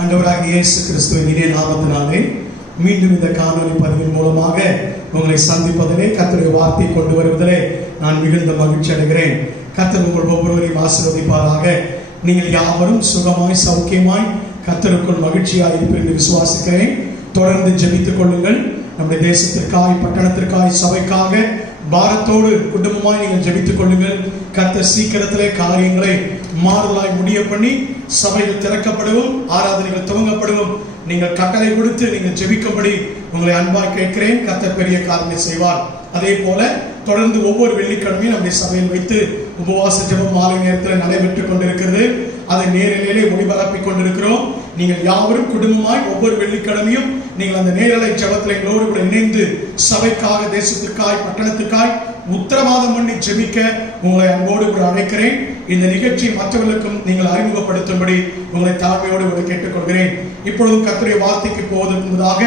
ஆண்டவராகிய இயேசு கிறிஸ்துவின் இனிய நாமத்தினாலே மீண்டும் இந்த காணொலி பதிவின் மூலமாக உங்களை சந்திப்பதிலே, கர்த்தருடைய வார்த்தையை கொண்டு வருவதிலே நான் மிகுந்த மகிழ்ச்சி அடைகிறேன். கர்த்தர் உங்கள் ஒவ்வொருவரையும் ஆசீர்வதிப்பாராக. நீங்கள் யாவரும் சுகமாய் சௌக்கியமாய் கர்த்தருக்குள் மகிழ்ச்சியாய் இருப்பீர்கள் என்று விசுவாசிக்கிறேன். தொடர்ந்து ஜெபித்துக் கொள்ளுங்கள். நம்முடைய தேசத்திற்காய், பட்டணத்திற்காய், சபைக்காக பாரத்தோடு குடும்பமாய் நீங்கள் ஜெபித்துக் கொள்ளுங்கள். கர்த்தர் சீக்கிரத்திலே காரியங்களை மாறுதலாய் முடிய பண்ணி சபைகள் திறக்கப்படவும், ஆராதனைகள் துவங்கப்படவும் நீங்கள் கட்டளை கொடுத்து நீங்கள் ஜெபிக்கும்படி உங்களை அன்பாய் கேட்கிறேன். கர்த்தர் பெரிய காரியங்களை செய்வார். அதே போல தொடர்ந்து ஒவ்வொரு வெள்ளிக்கிழமையும் நம்முடைய சபையில் வைத்து உபவாச ஜெபம் மாலை நேரத்தில் நடைபெற்றுக் கொண்டிருக்கிறது. அதை நேரலையிலே ஒளிபரப்பிக் கொண்டிருக்கிறோம். நீங்கள் யாவரும் குடும்பமாய் ஒவ்வொரு வெள்ளிக்கிழமையும் நீங்கள் அந்த நேரலை ஜெபத்தில் எங்களோடு கூட இணைந்து சபைக்காக, தேசத்திற்காய், பட்டணத்துக்காய் உத்தரவாதம் பண்ணி ஜெபிக்க உங்களை அன்போடு கூட அழைக்கிறேன். இந்த நிகழ்ச்சியை மற்றவர்களுக்கும் நீங்கள் அறிமுகப்படுத்தும்படி உங்களை தாழ்மையோடு கூட கேட்டுக்கொள்கிறேன். இப்பொழுதும் கர்த்தருடைய வார்த்தைக்கு போவதற்கு முன்னதாக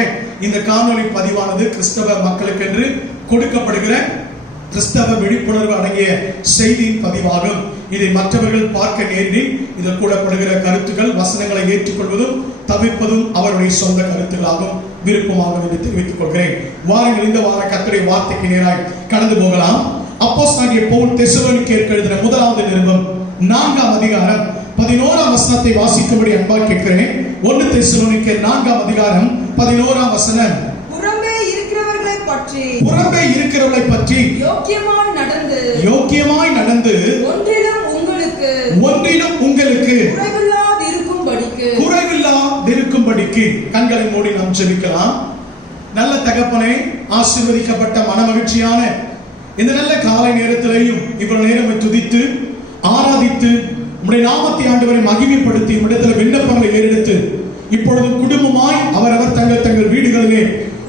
இந்த காணொலி பதிவானது கிறிஸ்தவ மக்களுக்கு என்று கொடுக்கப்படுகிற கிறிஸ்தவ விழிப்புணர்வு அடங்கிய செய்தியின் பதிவாகும். இதை மற்றவர்கள் பார்க்க நேர்ந்து இதில் கூடப்படுகிற கருத்துக்கள், வசனங்களை ஏற்றுக்கொள்வதும் தவிர்ப்பதும் அவருடைய சொந்த கருத்துக்களாகும், விருப்பமாகும் என்று தெரிவித்துக் கொள்கிறேன். வாரங்கள் இந்த வார கர்த்தருடைய வார்த்தைக்கு நேராய் கடந்து போகலாம். அப்போஸ்தலனாகிய பவுல் தெசலோனிக்கேயருக்கு எழுதின முதலாவது நிருபம் 4ஆம் அதிகாரம் 11ஆம் வசனத்தை வாசிக்கும்படி அன்பாய் கேட்கிறேன். 1 தெசலோனிக்கேயர் 4ஆம் அதிகாரம் 11ஆம் வசனம். புறம்பே இருக்கிறவர்களை பற்றி யோக்கியமாய் நடந்து ஒன்றிலும் உங்களுக்கு குறைவில்லாதிருக்கும்படிக்கு. கண்களை மூடி நாம் ஜெபிக்கலாம். நல்ல தகப்பனே, ஆசீர்வதிக்கப்பட்ட மனமகிழ்ச்சியான இந்த நல்ல காலை நேரத்திலேயும் இவ்வளவு நேரம் துதித்து ஆராதித்து உம்முடைய நாமத்தை ஆண்டவரை மகிமைப்படுத்தி உம்மிடத்தில் விண்ணப்பங்களை ஏறெடுத்து இப்பொழுது குடும்பமாய் அவரவர் தங்கள் வீடுகளிலே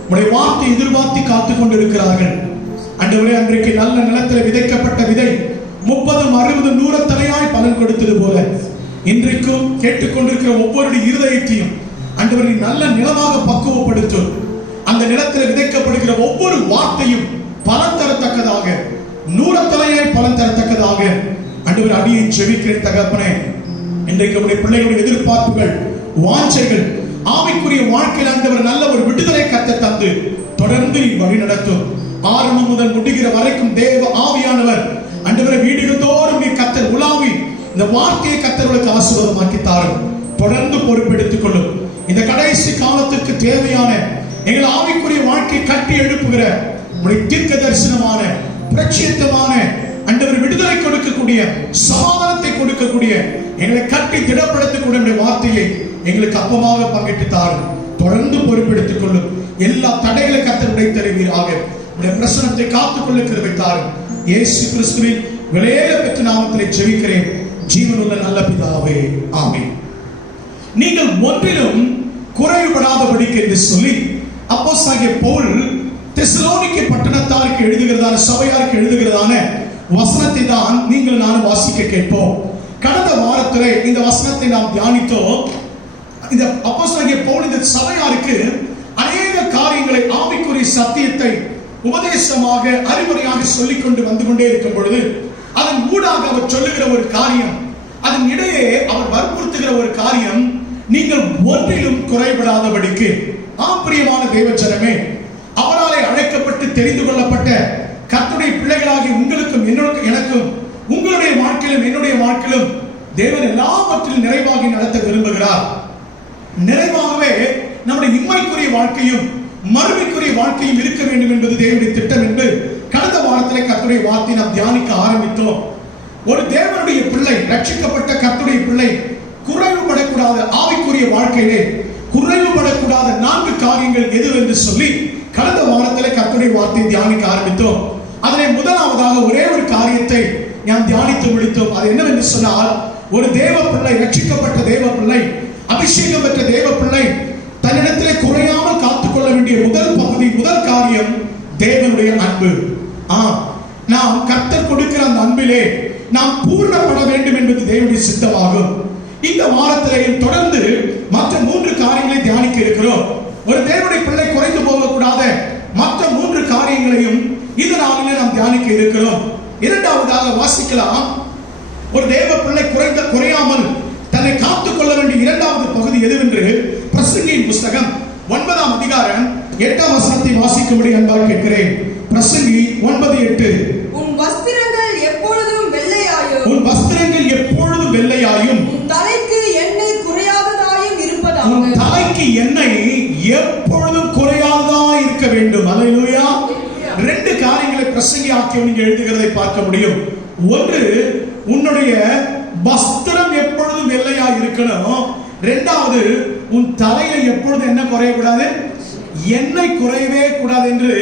உம்முடைய வார்த்தை எதிர்பார்த்து காத்துக் கொண்டிருக்கிறார்கள். ஆண்டவரே, அன்றைக்கு நல்ல நிலத்தில் விதைக்கப்பட்ட விதை 30, 60, 100 தலையாய் பலன் கொடுத்தது போல இன்றைக்கும் கேட்டுக்கொண்டிருக்கிற ஒவ்வொரு இருதயத்தையும் ஆண்டவரை நல்ல நிலமாக பக்குவப்படுத்தும். அந்த நிலத்தில் விதைக்கப்படுகிற ஒவ்வொரு வார்த்தையும் பலன் தரத்தக்கதாக, 100 தலையாய் பலன் தரத்தக்கதாக ஆண்டவர் அடியை ஜெபிக்கிறேன். தகப்பனே, இன்றைக்கு உடைய பிள்ளைகளுடைய எதிர்பார்ப்புகள், வாஞ்சைகள், ஆவிக்குரிய வாழ்க்கையில் ஆண்டவர் நல்ல ஒரு விடுதலை கத்த தந்து தொடர்ந்து வழி நடத்தும். ஆரம்பம் முதல் முடிகிற வரைக்கும் தேவ ஆவியானவர் ஆண்டவரை வீடுகள் தோறும் நீ கத்தர் உலாவி இந்த வார்த்தையை கத்தர்களுக்கு ஆசீர்வாதமாக்கி தாரும். தொடர்ந்து பொறுப்பெடுத்துக் கொள்ளும். இந்த கடைசி காலத்திற்கு தேவையான எங்கள் ஆவிக்குரிய வாழ்க்கை கட்டி எழுப்புகிற உடைய தீர்க்க தரிசனமான, பிரட்சியத்தமான ஆண்டவர் விடுதலை கொடுக்கக்கூடிய, சமாதானத்தை கொடுக்கக்கூடிய, எங்களை கட்டி திடப்படுத்தக்கூடிய வார்த்தையை எங்களுக்கு அப்பமாக பங்கிட்டு தாரும். தொடர்ந்து பொறுப்பெடுத்துக் கொள்ளும். எல்லா தடைகளை கர்த்தர் உடைத்து தருவீராக. உடைய பிரசனத்தை காத்துக்கொள்ள கிருபை தாரும். இயேசு கிறிஸ்துவின் விலையேற பெற்ற நாமத்திலே ஜெபிக்கிறேன் ஜீவனுள்ள நல்ல பிதாவே, ஆமென். நீங்கள் ஒன்றிலும் குறைவுபடாதபடிக்கு என்று சொல்லி அப்போஸ்தலனாகிய பவுல் தெசலோனிக்கே பட்டணத்தாருக்கு எழுதுகிறதான, சபையாருக்கு எழுதுகிறதான வசனத்தை தான் நீங்கள் நானும் வாசிக்க கேட்போம். கடந்த வாரத்திலே இந்த வசனத்தை நாம் தியானித்தோம். இந்த அப்போஸ்தலனாகிய பவுல் இந்த சபையாருக்கு அநேக காரியங்களை, ஆவிக்குரிய சத்தியத்தை உபதேசமாக, அறிவுரையாக சொல்லிக் கொண்டு வந்து கொண்டே இருக்கும் பொழுது அதன் ஊடாக அவர் சொல்லுகிற ஒரு காரியம், அதன் இடையே அவர் வற்புறுத்துகிற ஒரு காரியம், நீங்கள் ஒன்றிலும் குறைபடாதபடிக்கு. பிரியமான தேவஜனமே, அவராலே அழைக்கப்பட்டு தெரிந்து கொள்ளப்பட்ட கர்த்தருடைய பிள்ளைகளாகி உங்களுக்கும் எனக்கும், உங்களுடைய வாழ்க்கையிலும் என்னுடைய வாழ்க்கையிலும் தேவன் எல்லாவற்றிலும் நிறைவாகி நடத்த விரும்புகிறார். நிறைவாகவே நம்முடைய இம்மைக்குரிய வாழ்க்கையும் மறுமைக்குரிய வாழ்க்கையும் இருக்க வேண்டும் என்பது தேவனுடைய திட்டம் என்று கடந்த வாரத்திலே கர்த்தருடைய வார்த்தை நாம் தியானிக்க ஆரம்பித்தோம். ஒரு தேவனுடைய பிள்ளை, ரட்சிக்கப்பட்ட கர்த்தருடைய பிள்ளை குறைவுபடக்கூடாத, ஆவிக்குரிய வாழ்க்கையிலே குறைவுபடக்கூடாத 4 காரியங்கள் எது என்று சொல்லி கடந்த வாரத்திலே கர்த்தருடைய வார்த்தையை தியானிக்க ஆரம்பித்தோம். அதிலே முதலாவதாக ஒரே ஒரு காரியத்தை நாம் தியானித்து முடித்தோம். அது என்னவென்று சொன்னால், ஒரு தேவ பிள்ளை, ரட்சிக்கப்பட்ட தேவ பிள்ளை, அபிஷேகம் பெற்ற தேவ பிள்ளை தன்னிடத்திலே குறையாமல் காத்துக்கொள்ள வேண்டிய முதல் பகுதி, முதல் காரியம் தேவனுடைய அன்பு. நாம் கர்த்தர் கொடுக்கிற அந்த அன்பிலே நாம் பூர்ணப்பட வேண்டும் என்பது தேவனுடைய சித்தமாகும். இந்த வாரத்திலேயும் தொடர்ந்து மற்ற 3 காரியங்களை தியானிக்க இருக்கிறோம். ஒரு தேவனுடைய பிள்ளை குறைந்து போகக்கூடாத மற்ற 3 காரியங்களையும் இந்த நாளிலே நாம் தியானிக்க இருக்கிறோம். இரண்டாவதாக வாசிக்கலாம், ஒரு தேவ பிள்ளை குறையாமல் தன்னை காத்துக் கொள்ள வேண்டிய இரண்டாவது பகுதி எதுவென்று 8ஆம் வசனத்தை வாசிக்கும்படி அன்பாக கேட்கிறேன். பிரசங்கி 9:8. உன் வஸ்திரங்கள் எப்பொழுதும் வெள்ளையாயும் உன் வஸ்திரங்கள் எப்பொழுதும் வெள்ளையாயும் உன் தலைக்கு எண்ணெய் குறையாததாயும் இருப்பதாக. உன் தலைக்கு எண்ணெய் எப்பொழுதும் குறையாததா இருக்க வேண்டும். அல்லேலூயா. ரெண்டு காரியங்களை பிரசங்கி ஆக்கியவன் இங்கே எழுதுகிறதை பார்க்க முடியும். ஒன்று, உன்னுடைய வஸ்திரம் எப்பொழுதும் வெள்ளையா இருக்கணும். இரண்டாவது, உன் தலையில எப்பொழுதும் என்ன குறையக்கூடாது, எண்ணெய் குறையவே கூடாது என்று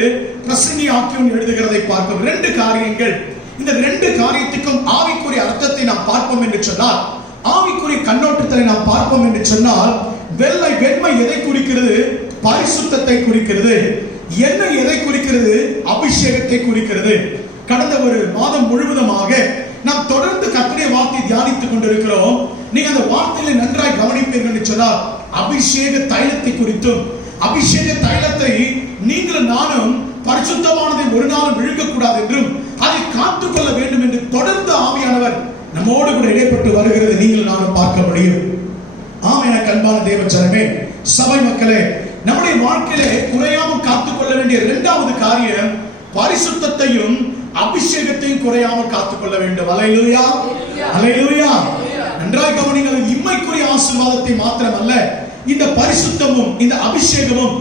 பிரசங்கி ஆக்கியவன் எழுதுகிறதை பார்க்கும். ரெண்டு காரியங்கள். இந்த ரெண்டு காரியத்துக்கும் ஆவிக்குரிய அர்த்தத்தை நாம் பார்ப்போம் என்று சொன்னால், ஆவிக்குரிய கண்ணோட்டத்தை நாம் பார்ப்போம் என்று சொன்னால், வெண்மை எதை குறிக்கிறது? பரிசுத்தத்தை குறிக்கிறது. எண்ணெய் எதை குறிக்கிறது? அபிஷேகத்தை குறிக்கிறது. கடந்த ஒரு மாதம் முழுவதுமாக நாம் தொடர்ந்து கர்த்தருடைய வார்த்தை தியானித்துக் கொண்டிருக்கிறோம். நீங்க அந்த வார்த்தையை நன்றாய் கவனிப்பீர்கள் என்று சொன்னால், அபிஷேக தைலத்தை குறித்தும், அபிஷேக தைலத்தை நீங்களும் நானும் பரிசுத்தமானதை ஒரு நாளும் விழுங்கக்கூடாது என்றும் அதை காத்துக்கொள்ள வேண்டும் என்று தொடர்ந்து ஆவியானவர் நம்மோடு கூட இடைப்பட்டு வருகிறது நீங்கள் நானும் பார்க்க முடியும். ஆம், எனக்கு அன்பான தேவ ஜனமே, சபை மக்களே, நம்முடைய வாழ்க்கையிலே குறையாமல் காத்துக்கொள்ள வேண்டிய இரண்டாவது காரியம் பரிசுத்தத்தையும் அபிஷேகத்தையும் குறையாமல் காத்துக்கொள்ள வேண்டும். அல்லேலூயா, அல்லேலூயா. நன்றாய் கவனிங்கள். இம்மைக்குரிய ஆசீர்வாதத்தை மாத்திரமல்ல, இந்த பரிசுத்தமும் இந்த அபிஷேகமும்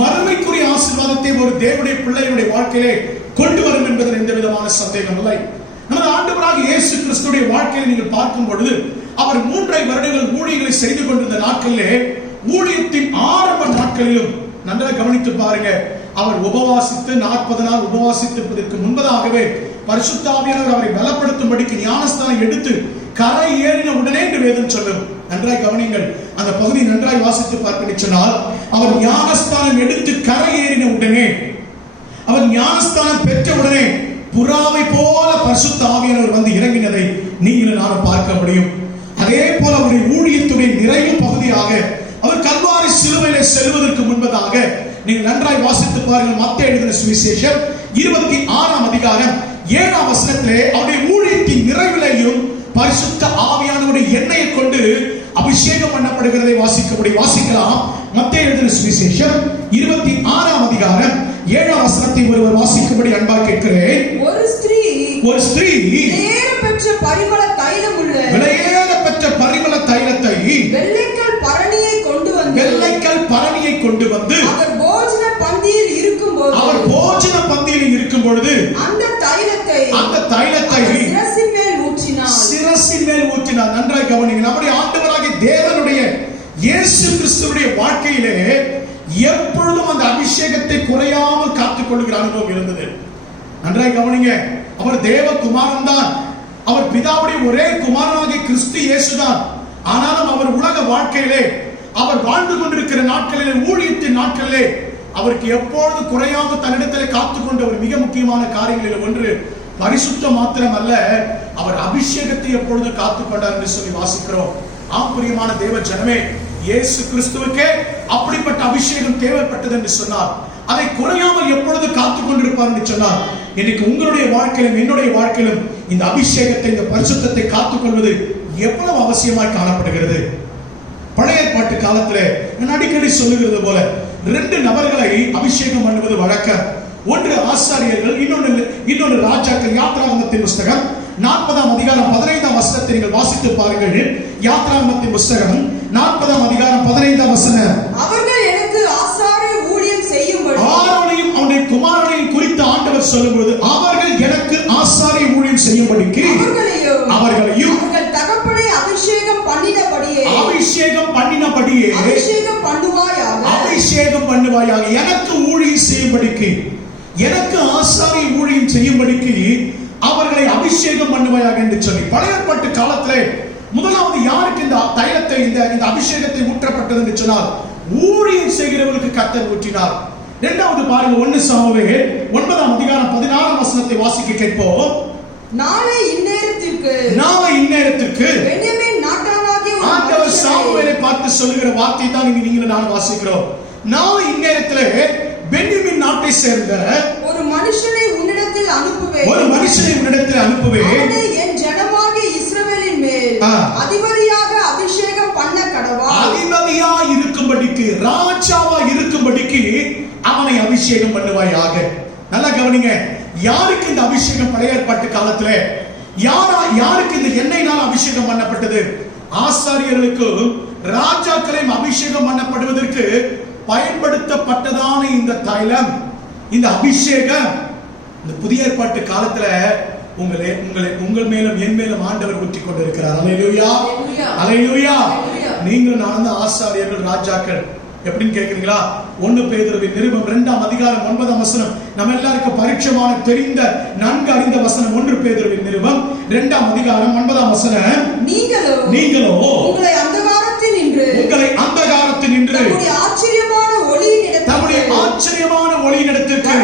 மறுமைக்குரிய ஆசீர்வாதத்தை ஒரு தேவனுடைய பிள்ளையுடைய வாழ்க்கையிலே கொண்டு வரும் என்பதில் எந்த விதமான சந்தேகம் இல்லை. நமது ஆண்டவராக இயேசு கிறிஸ்துடைய வாழ்க்கையை நீங்கள் பார்க்கும் பொழுது, அவர் 3 வருடங்கள் ஊழியர்களை செய்து கொண்டிருந்த நாட்களிலே, ஊழியத்தின் ஆரம்ப நாட்களிலும் நன்றாக கவனித்து பாருங்க, அவர் உபவாசித்து 40 நாள் உபவாசித்திருப்பதற்கு முன்பதாகவே பரிசுத்த ஆவியானவர் அவரை பலப்படுத்தும்படிக்கு ஞானஸ்தானம் எடுத்து கரை ஏறின உடனே என்று வேதம் சொல்லும். நன்றாய் கவனிங்கள். அந்த பகுதி நன்றாய் வாசித்து பார்க்க சொன்னால், அவர் ஞானஸ்தானம் எடுத்து கரை ஏறின உடனே, அவர் ஞானஸ்தானம் பெற்ற உடனே புறாவை போல பரிசுத்த ஆவியானவர் வந்து இறங்கினதை நீங்கள் நானும் பார்க்க முடியும். அதே போல அவருடைய ஊழியத்துடைய நிறைவு பகுதியாக அவர் கல்வாரி சிலுவையிலே செல்வதற்கு முன்பதாக நீங்கள் நன்றாய் வாசித்து பாருங்கள். மத்தேயு எழுதின சுவிசேஷம் 26ஆம் அதிகாரம் 7ஆம் வசனத்திலே அவருடைய ஊழியத்தின் நிறைவிலேயும் பரிசுத்த ஆவியானவருடைய எண்ணெயை கொண்டு அபிஷேகம் பண்ணப்படுகிறதை வாசிக்கலாம். மத்தேயு எழுதின சுவிசேஷம் 26ஆம் அதிகாரம் 7ஆம் வசனத்தை ஒருவர் வாசிக்கும்படி அன்பாக கேட்கிறேன். ஒரு ஸ்திரீ விலையேற பெற்ற பரிமள தைலம் உள்ள விலையேறப்பெற்ற பரிமள தைலத்தை வெள்ளைக்கல் பரணியை கொண்டு வந்து அவர் போஜன பந்தியில் இருக்கும் பொழுது அந்த தைலத்தை சிரசின் மேல் ஊற்றினார். நன்றாய் கவனிங்க. நம்முடைய ஆண்டவராகிய தேவனுடைய இயேசு கிறிஸ்துவுடைய வாழ்க்கையிலே எப்பொழுதும் அந்த அபிஷேகத்தை குறையாமல் காத்துக் கொள்கிற அனுபவம் இருந்தது. நன்றாய் கவனிங்க. அவர் தேவ குமாரன் தான். அவர் பிதாவுடைய ஒரே குமாரனாகிய கிறிஸ்து இயேசுதான். ஆனாலும் அவர் உலக வாழ்க்கையிலே, அவர் வாழ்ந்து கொண்டிருக்கிற நாட்களிலே, ஊழியத்தின் நாட்களிலே அவருக்கு எப்பொழுது குறையாமல் தன்னிடத்தில் காத்துக்கொண்ட ஒரு மிக முக்கியமான காரியங்களில் ஒன்று பரிசுத்தம் மாத்திரம் அல்ல, அவர் அபிஷேகத்தை எப்பொழுது காத்துக்கொண்டார் என்று சொல்லி வாசிக்கிறோம். ஆம்பரியமான தேவ ஜனமே, இயேசு கிறிஸ்துவுக்கே அப்படிப்பட்ட அபிஷேகம் தேவைப்பட்டது என்று சொன்னார். அதை குறையாமல் எப்பொழுது காத்துக் கொண்டிருப்பார் என்று சொன்னார். இன்னைக்கு உங்களுடைய வாழ்க்கையிலும் என்னுடைய வாழ்க்கையிலும் இந்த அபிஷேகத்தை, இந்த பரிசுத்தத்தை காத்துக்கொள்வது எவ்வளவு அவசியமாய் காணப்படுகிறது. பழைய ஏற்பாட்டு காலத்திலே நான் அடிக்கடி சொல்லுகிறது போல 2 நபர்களை அபிஷேகம் பண்ணுவது வழக்கம். ஒன்று ஆசாரியர்கள், இன்னொன்று ராஜாக்கள். யாத்ராகமத்தின் புஸ்தகம் 40ஆம் அதிகாரம் 15ஆம் வசனத்தை நீங்கள் வாசித்து பாருங்கள். யாத்ராகமத்தின் புஸ்தகம் 40ஆம் அதிகாரம் 15ஆம் வசனம். அவர்கள் எனக்கு ஆசாரிய ஊழியம் செய்யும்படி, ஆரோனையும் அவனுடைய குமாரனையும் குறித்து ஆண்டவர் சொல்லும்போது, அவர்கள் எனக்கு ஆசாரிய ஊழியம் செய்யும்படிக்கு அவர்களையும் அவர்கள் தகப்பனை அபிஷேகம் பண்ணினபடியே அபிஷேகம் பண்ணுவாயாக, எனக்கு ஊழியம் செய்யும்படிக்கு, எனக்கு ஆசாரிய ஊழியம் செய்யும்படிக்கு அவர்களை அபிஷேகம் பண்ணுவாயாக என்று சொல்லி பழைய ஏற்பாட்டு காலத்திலே முதலாவது யாருக்கு இந்த தைலத்தை, இந்த அபிஷேகத்தை ஊற்றப்பட்டது என்று சொன்னால், ஊழியம் செய்கிறவர்களுக்கு கர்த்தர் ஊற்றினார். இரண்டாவது பாருங்க, 1 சாமுவேல் 9ஆம் அதிகாரம் 16ஆம் வசனத்தை வாசிக்க கேட்போம். நாளை இந்நேரத்திற்கு பென்யமீன் நாட்டானாகிய ஆண்டவர் சாமுவேலை பார்த்து சொல்லுகிற வார்த்தை தான் இங்க நீங்களும் நான் வாசிக்கிறோம். நாளை இந்நேரத்திலே பென்யமீன் நாட்டை சேர்ந்த ஒரு மனுஷனை உன்னிடத்தில் அனுப்புவேன், அவனை என் ஜனமாகிய இஸ்ரவேலின் மேல் அதிபதியாக அபிஷேகம் பண்ண கடவா. அதிபதியா இருக்கும்படிக்கு, ராஜாவா இருக்கும்படிக்கு அவனை அபிஷேகம் பண்ணுவாயாக. நல்லா கவனிங்க, யாருக்கு இந்த அபிஷேகம் பழைய ஏற்பாட்டு காலத்துல யாருக்கு இந்த எண்ணெயினால் அபிஷேகம் பண்ணப்பட்டது? ஆசாரியர்களுக்கு ராஜாக்களையும் அபிஷேகம் பண்ணப்படுவதற்கு பயன்படுத்தப்பட்டதான இந்த தைலம், இந்த அபிஷேகம் இந்த புதிய ஏற்பாட்டு காலத்துல உங்கள் மேலும் என் மேலும் ஆண்டவர் ஊற்றி கொண்டிருக்கிறார். அல்லேலூயா, அல்லேலூயா. நீங்கள் நான் ஆசாரியர்கள், ராஜாக்கள். எப்படின்னு கேக்குறீங்களா? 1 பேதுருவின் நிருபம் 2ஆம் அதிகாரம் 9ஆம் வசனம் நம்ம எல்லாருக்கும் பரிட்சமான தெரிந்த நன்கு அறிந்த வசனம். 1 பேதுருவின் நிருபம் 2ஆம் அதிகாரம் 9ஆம் வசனம், நீங்களோ உங்களை அந்தகாரத்தில் நின்று தம்முடைய ஆச்சரியமான ஒளியினிடத்திற்கு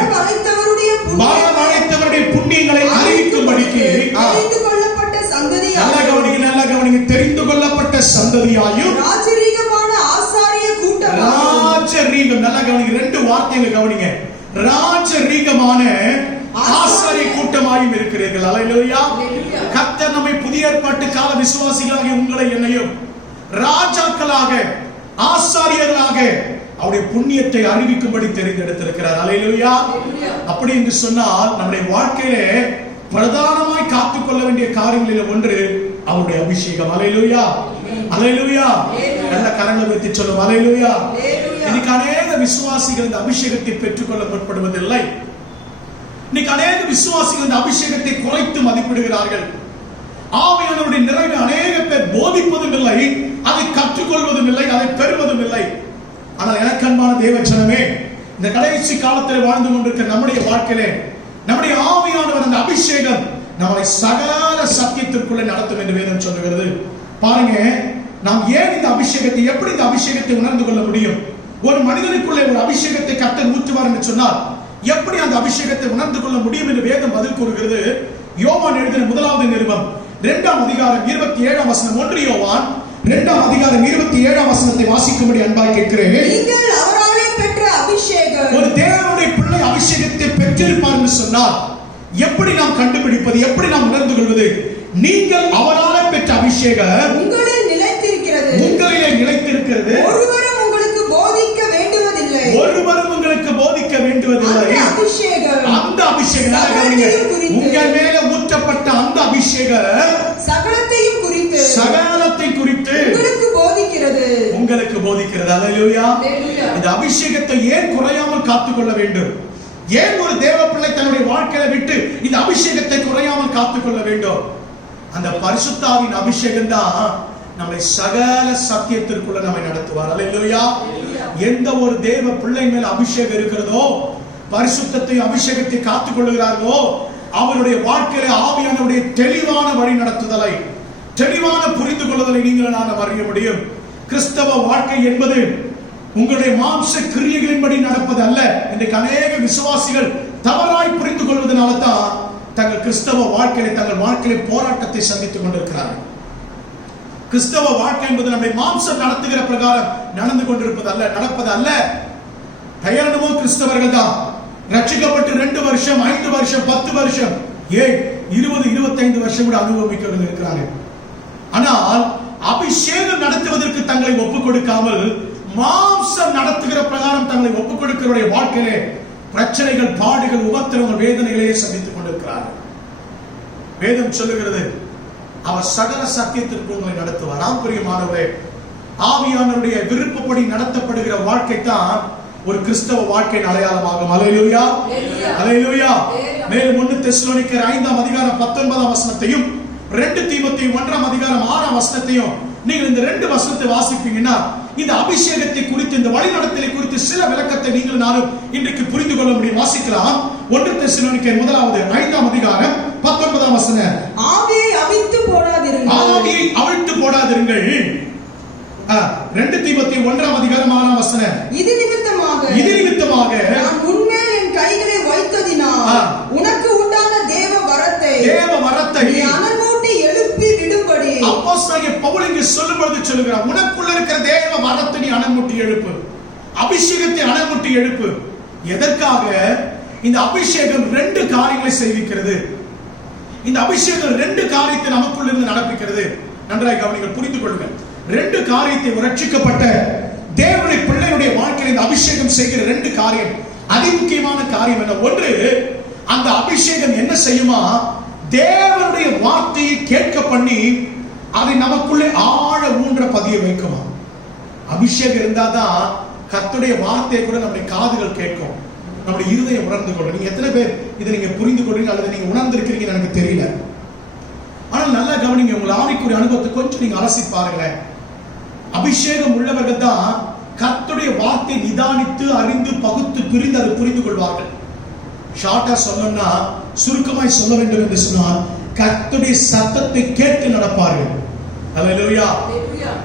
வரவழைத்தவருடைய புண்ணியங்களை அறிவிக்கும்படிக்கு நல்ல கவனிங்க, தெரிந்து கொள்ளப்பட்ட சந்ததியாயும் ராஜரீகம். நல்ல கவனிங்க, 2 வார்த்தைகள் கவனிங்க. ராஜரீகமான ஆசாரிய கூட்டமாயும் இருக்கிறீர்கள். அல்லேலூயா. கர்த்தர் நம்மை புதிய ஏற்பாட்டு கால விசுவாசிகளாகிய உங்களை என்னையும் ராஜாக்களாக, ஆசாரியர்களாக அவருடைய புண்ணியத்தை அறிவிக்கும்படி தெரிந்தெடுத்திருக்கிறார். அல்லேலூயா. அப்படி என்று சொன்னால் நம்முடைய வாழ்க்கையிலே பிரதானமாய் காத்துக்கொள்ள வேண்டிய காரியங்களில் ஒன்று அவருடைய அபிஷேகம். அல்லேலூயா, அல்லேலூயா. நல்ல கரங்களை வைத்து சொல்லும் அல்லேலூயா. இன்னைக்கு அநேக விசுவாசிகள் இந்த அபிஷேகத்தை பெற்றுக்கொள்ள முற்படுவதில்லை. இன்னைக்கு அநேக விசுவாசிகள் இந்த அபிஷேகத்தை குறைத்து மதிப்பிடுகிறார்கள். ஆவியானவருடைய நிறைவை அநேக பேர் போதிப்பதும் இல்லை, அதை கற்றுக்கொள்வதும் இல்லை, அதை பெறுவதும் இல்லை. ஆனால் எனக்கு அன்பான தேவஜனமே, இந்த கடைசி காலத்தில் வாழ்ந்து கொண்டிருக்கிற நம்முடைய வாழ்க்கையிலே நம்முடைய ஆவியானவர் அந்த அபிஷேகம் நம்மை சகல சத்தியத்திற்குள்ளே நடத்தும் என்று வேதம் சொல்லுகிறது. பாருங்க, நாம் ஏன் இந்த அபிஷேகத்தை, எப்படி இந்த அபிஷேகத்தை உணர்ந்து கொள்ள முடியும்? ஒரு மனிதனுக்குள்ளே ஒரு அபிஷேகத்தை கர்த்தர் ஊற்றுவார் என்று சொன்னால் எப்படி அந்த அபிஷேகத்தை உணர்ந்து கொள்ள முடியும் என்று வேதம் பதில் கூறுகிறது. யோவான் எழுதின 1வது நிருபம் 2ஆம் அதிகாரம் 27ஆம் வசனம். 1 யோவான் 2ஆம் அதிகாரம் 27ஆம் வசனத்தை வாசிக்கும்படி அன்பாய் கேட்கிறேன். நீங்கள் அவராலே பெற்ற அபிஷேகம், ஒரு தேவனுடைய பிள்ளை அபிஷேகத்தை பெற்றிருப்பார் என்று சொன்னால் எப்படி நாம் கண்டுபிடிப்பது, எப்படி நாம் உணர்ந்து கொள்வது? நீங்கள் அவராலே பெற்ற அபிஷேகம் உங்களில் நிலைத்திருக்கிறது, ஒருவரும் உங்களுக்கு போதிக்க வேண்டுவதில்லை, அந்த அபிஷேகம் உங்கள் மேல ஊற்றப்பட்ட அந்த அபிஷேகம் சகலத்தையும் குறித்து உங்களுக்கு போதிக்கிறது. அல்லேலூயா. இந்த அபிஷேகத்தை ஏன் குறையாமல் காத்துக்கொள்ள வேண்டும்? ஏன் ஒரு தேவ பிள்ளை தன்னுடைய வாழ்க்கையை விட்டு இந்த அபிஷேகத்தை குறையாமல் காத்துக்கொள்ள வேண்டும்? அந்த பரிசுத்த ஆவியின் அபிஷேகம் தான் நம்மை சகல சத்தியத்திற்குள்ள நம்மை நடத்துவார். அல்லேலூயா. எந்த ஒரு தேவ பிள்ளை மேல் அபிஷேகம் இருக்கிறதோ, பரிசுத்தத்தை அபிஷேகத்தை காத்துக் கொள்ளுகிறார்களோ, அவருடைய வாழ்க்கையில ஆவியானவருடைய தெளிவான வழி நடத்துதலை, தெளிவான புரிந்து கொள்ளுதலை நீங்கள் நான் அறிய முடியும். கிறிஸ்தவ வாழ்க்கை என்பது உங்களுடைய மாம்ச கிரியைகளின்படி நடப்பது அல்ல. இன்றைக்கு அநேக விசுவாசிகள் தவறாய் புரிந்து கொள்வதனால தான் தங்கள் கிறிஸ்தவ வாழ்க்கையில போராட்டத்தை சந்தித்துக் கொண்டிருக்கிறார்கள். கிறிஸ்தவ வாழ்க்கை என்பது நம்முடைய மாம்சம் நடத்துகிற பிரகாரம் நடந்து கொண்டிருப்பது அல்ல, நடப்பது அல்ல. பெயரனமோ கிறிஸ்தவர்கள் தான். ரட்சிக்கப்பட்டு 2 வருஷம், 5 வருஷம், 10 வருஷம், 20, 25 வருஷம் கூட அனுபவிக்கவர்கள் இருக்கிறாங்க. ஆனால் அபிஷேகம் நடத்துவதற்கு தங்களை ஒப்புக் கொடுக்காமல் மாம்சம் நடத்துகிற பிரகாரம் தங்களை ஒப்புக் கொடுக்கிறவருடைய வாழ்க்கையிலே பிரச்சனைகள், பாடுகள், உபத்திரங்கள், வேதனைகளையே சந்தித்துக் கொண்டிருக்கிறார்கள். வேதம் சொல்லுகிறது, அவர் சகல சத்தியத்திற்கு உங்களை நடத்துவார். பிரியமானவரே, ஆவியானவருடைய விருப்பப்படி நடத்தப்படுகிற வாழ்க்கை தான் ஒரு கிறிஸ்தவ வாழ்க்கையின் அடையாளமாகும். அல்லேலூயா, அல்லேலூயா. மேலும் 1 தெசலோனிக்கர் 5ஆம் அதிகாரம் 19ஆம் வசனத்தையும் 2 தீமோத்தேயு 1ஆம் அதிகாரம் 6ஆம் வசனத்தையும் நீங்கள் இந்த 2 வசனத்தை வாசிப்பீங்கன்னா இந்த அபிஷேகத்தை குறித்து, இந்த வழிநடத்தலை குறித்து சில விளக்கத்தை நீங்கள் நானும் இன்றைக்கு புரிந்து கொள்ள முடியும். வாசிக்கலாம். 1 தெசலோனிக்கர் 5ஆம் அதிகாரம் 19ஆம் வசனம். ஆவியை அவிழ்த்து போடாதிருங்கள். 2 தீமோத்தேயு 1ஆம் அதிகாரம் 6ஆம் வசனம். இது நிமித்தமாக நான் உன்மேல் என் கைகளை வைத்ததினால் உனக்கு உண்டான தேவ வரத்தை நீ அனல்மூட்டி எழுப்பி விடும்படி. அப்போஸ்தலனாகிய பவுல் இங்கே சொல்லும்போது சொல்லுகிறார், உனக்குள்ள இருக்கிற தேவ வரத்தை நீ அனல்மூட்டி எழுப்பு, அபிஷேகத்தை அனல்மூட்டி எழுப்பு. எதற்காக? இந்த அபிஷேகம் 2 காரியங்களை செய்விக்கிறது. இந்த அபிஷேகம் 2 காரியத்தை நமக்குள்ள இருந்து நடப்பிக்கிறது. நன்றாக கவனிங்கள், புரிந்து கொள்ளுங்கள். 2 காரியத்தை ரட்சிக்கப்பட்ட தேவனுடைய பிள்ளையுடைய வாழ்க்கையில் இந்த அபிஷேகம் அபிஷேகம் செய்கிற ரெண்டு காரியம், அதிமுக்கியமான காரியம் என்ன? ஒன்று, அந்த அபிஷேகம் என்ன செய்யுமா? தேவனுடைய வார்த்தையை கேட்க பண்ணி அதை நமக்குள்ளே ஆழ ஊன்ற பதிய வைக்குமா. அபிஷேகம் இருந்தாதான் கர்த்தருடைய வார்த்தையை கூட நம்முடைய காதுகள் கேட்கும், நம்முடைய இருதயம் உணர்ந்து கொள்ளும். நீங்க எத்தனை பேர் இதை நீங்க புரிந்து கொள்றீங்க அல்லது நீங்க உணர்ந்திருக்கிறீங்கன்னு எனக்கு தெரியல. ஆனால் நல்லா கவனிங்க, உங்கள் ஆவிக்குரிய அனுபவத்தை கொஞ்சம் நீங்க அலசி பாருங்களேன். அபிஷேகம் உள்ளவர்கள் தான் கர்த்தருடைய வார்த்தை நிதானித்து அறிந்து பகுத்து பிரிந்து அதை புரிந்து கொள்வார்கள். ஷார்ட்டா சொல்லணும்னா, சுருக்கமாய் சொல்ல வேண்டும் என்று சொன்னால், கர்த்தருடைய சத்தத்தை கேட்டு நடப்பார்கள். அல்லேலூயா.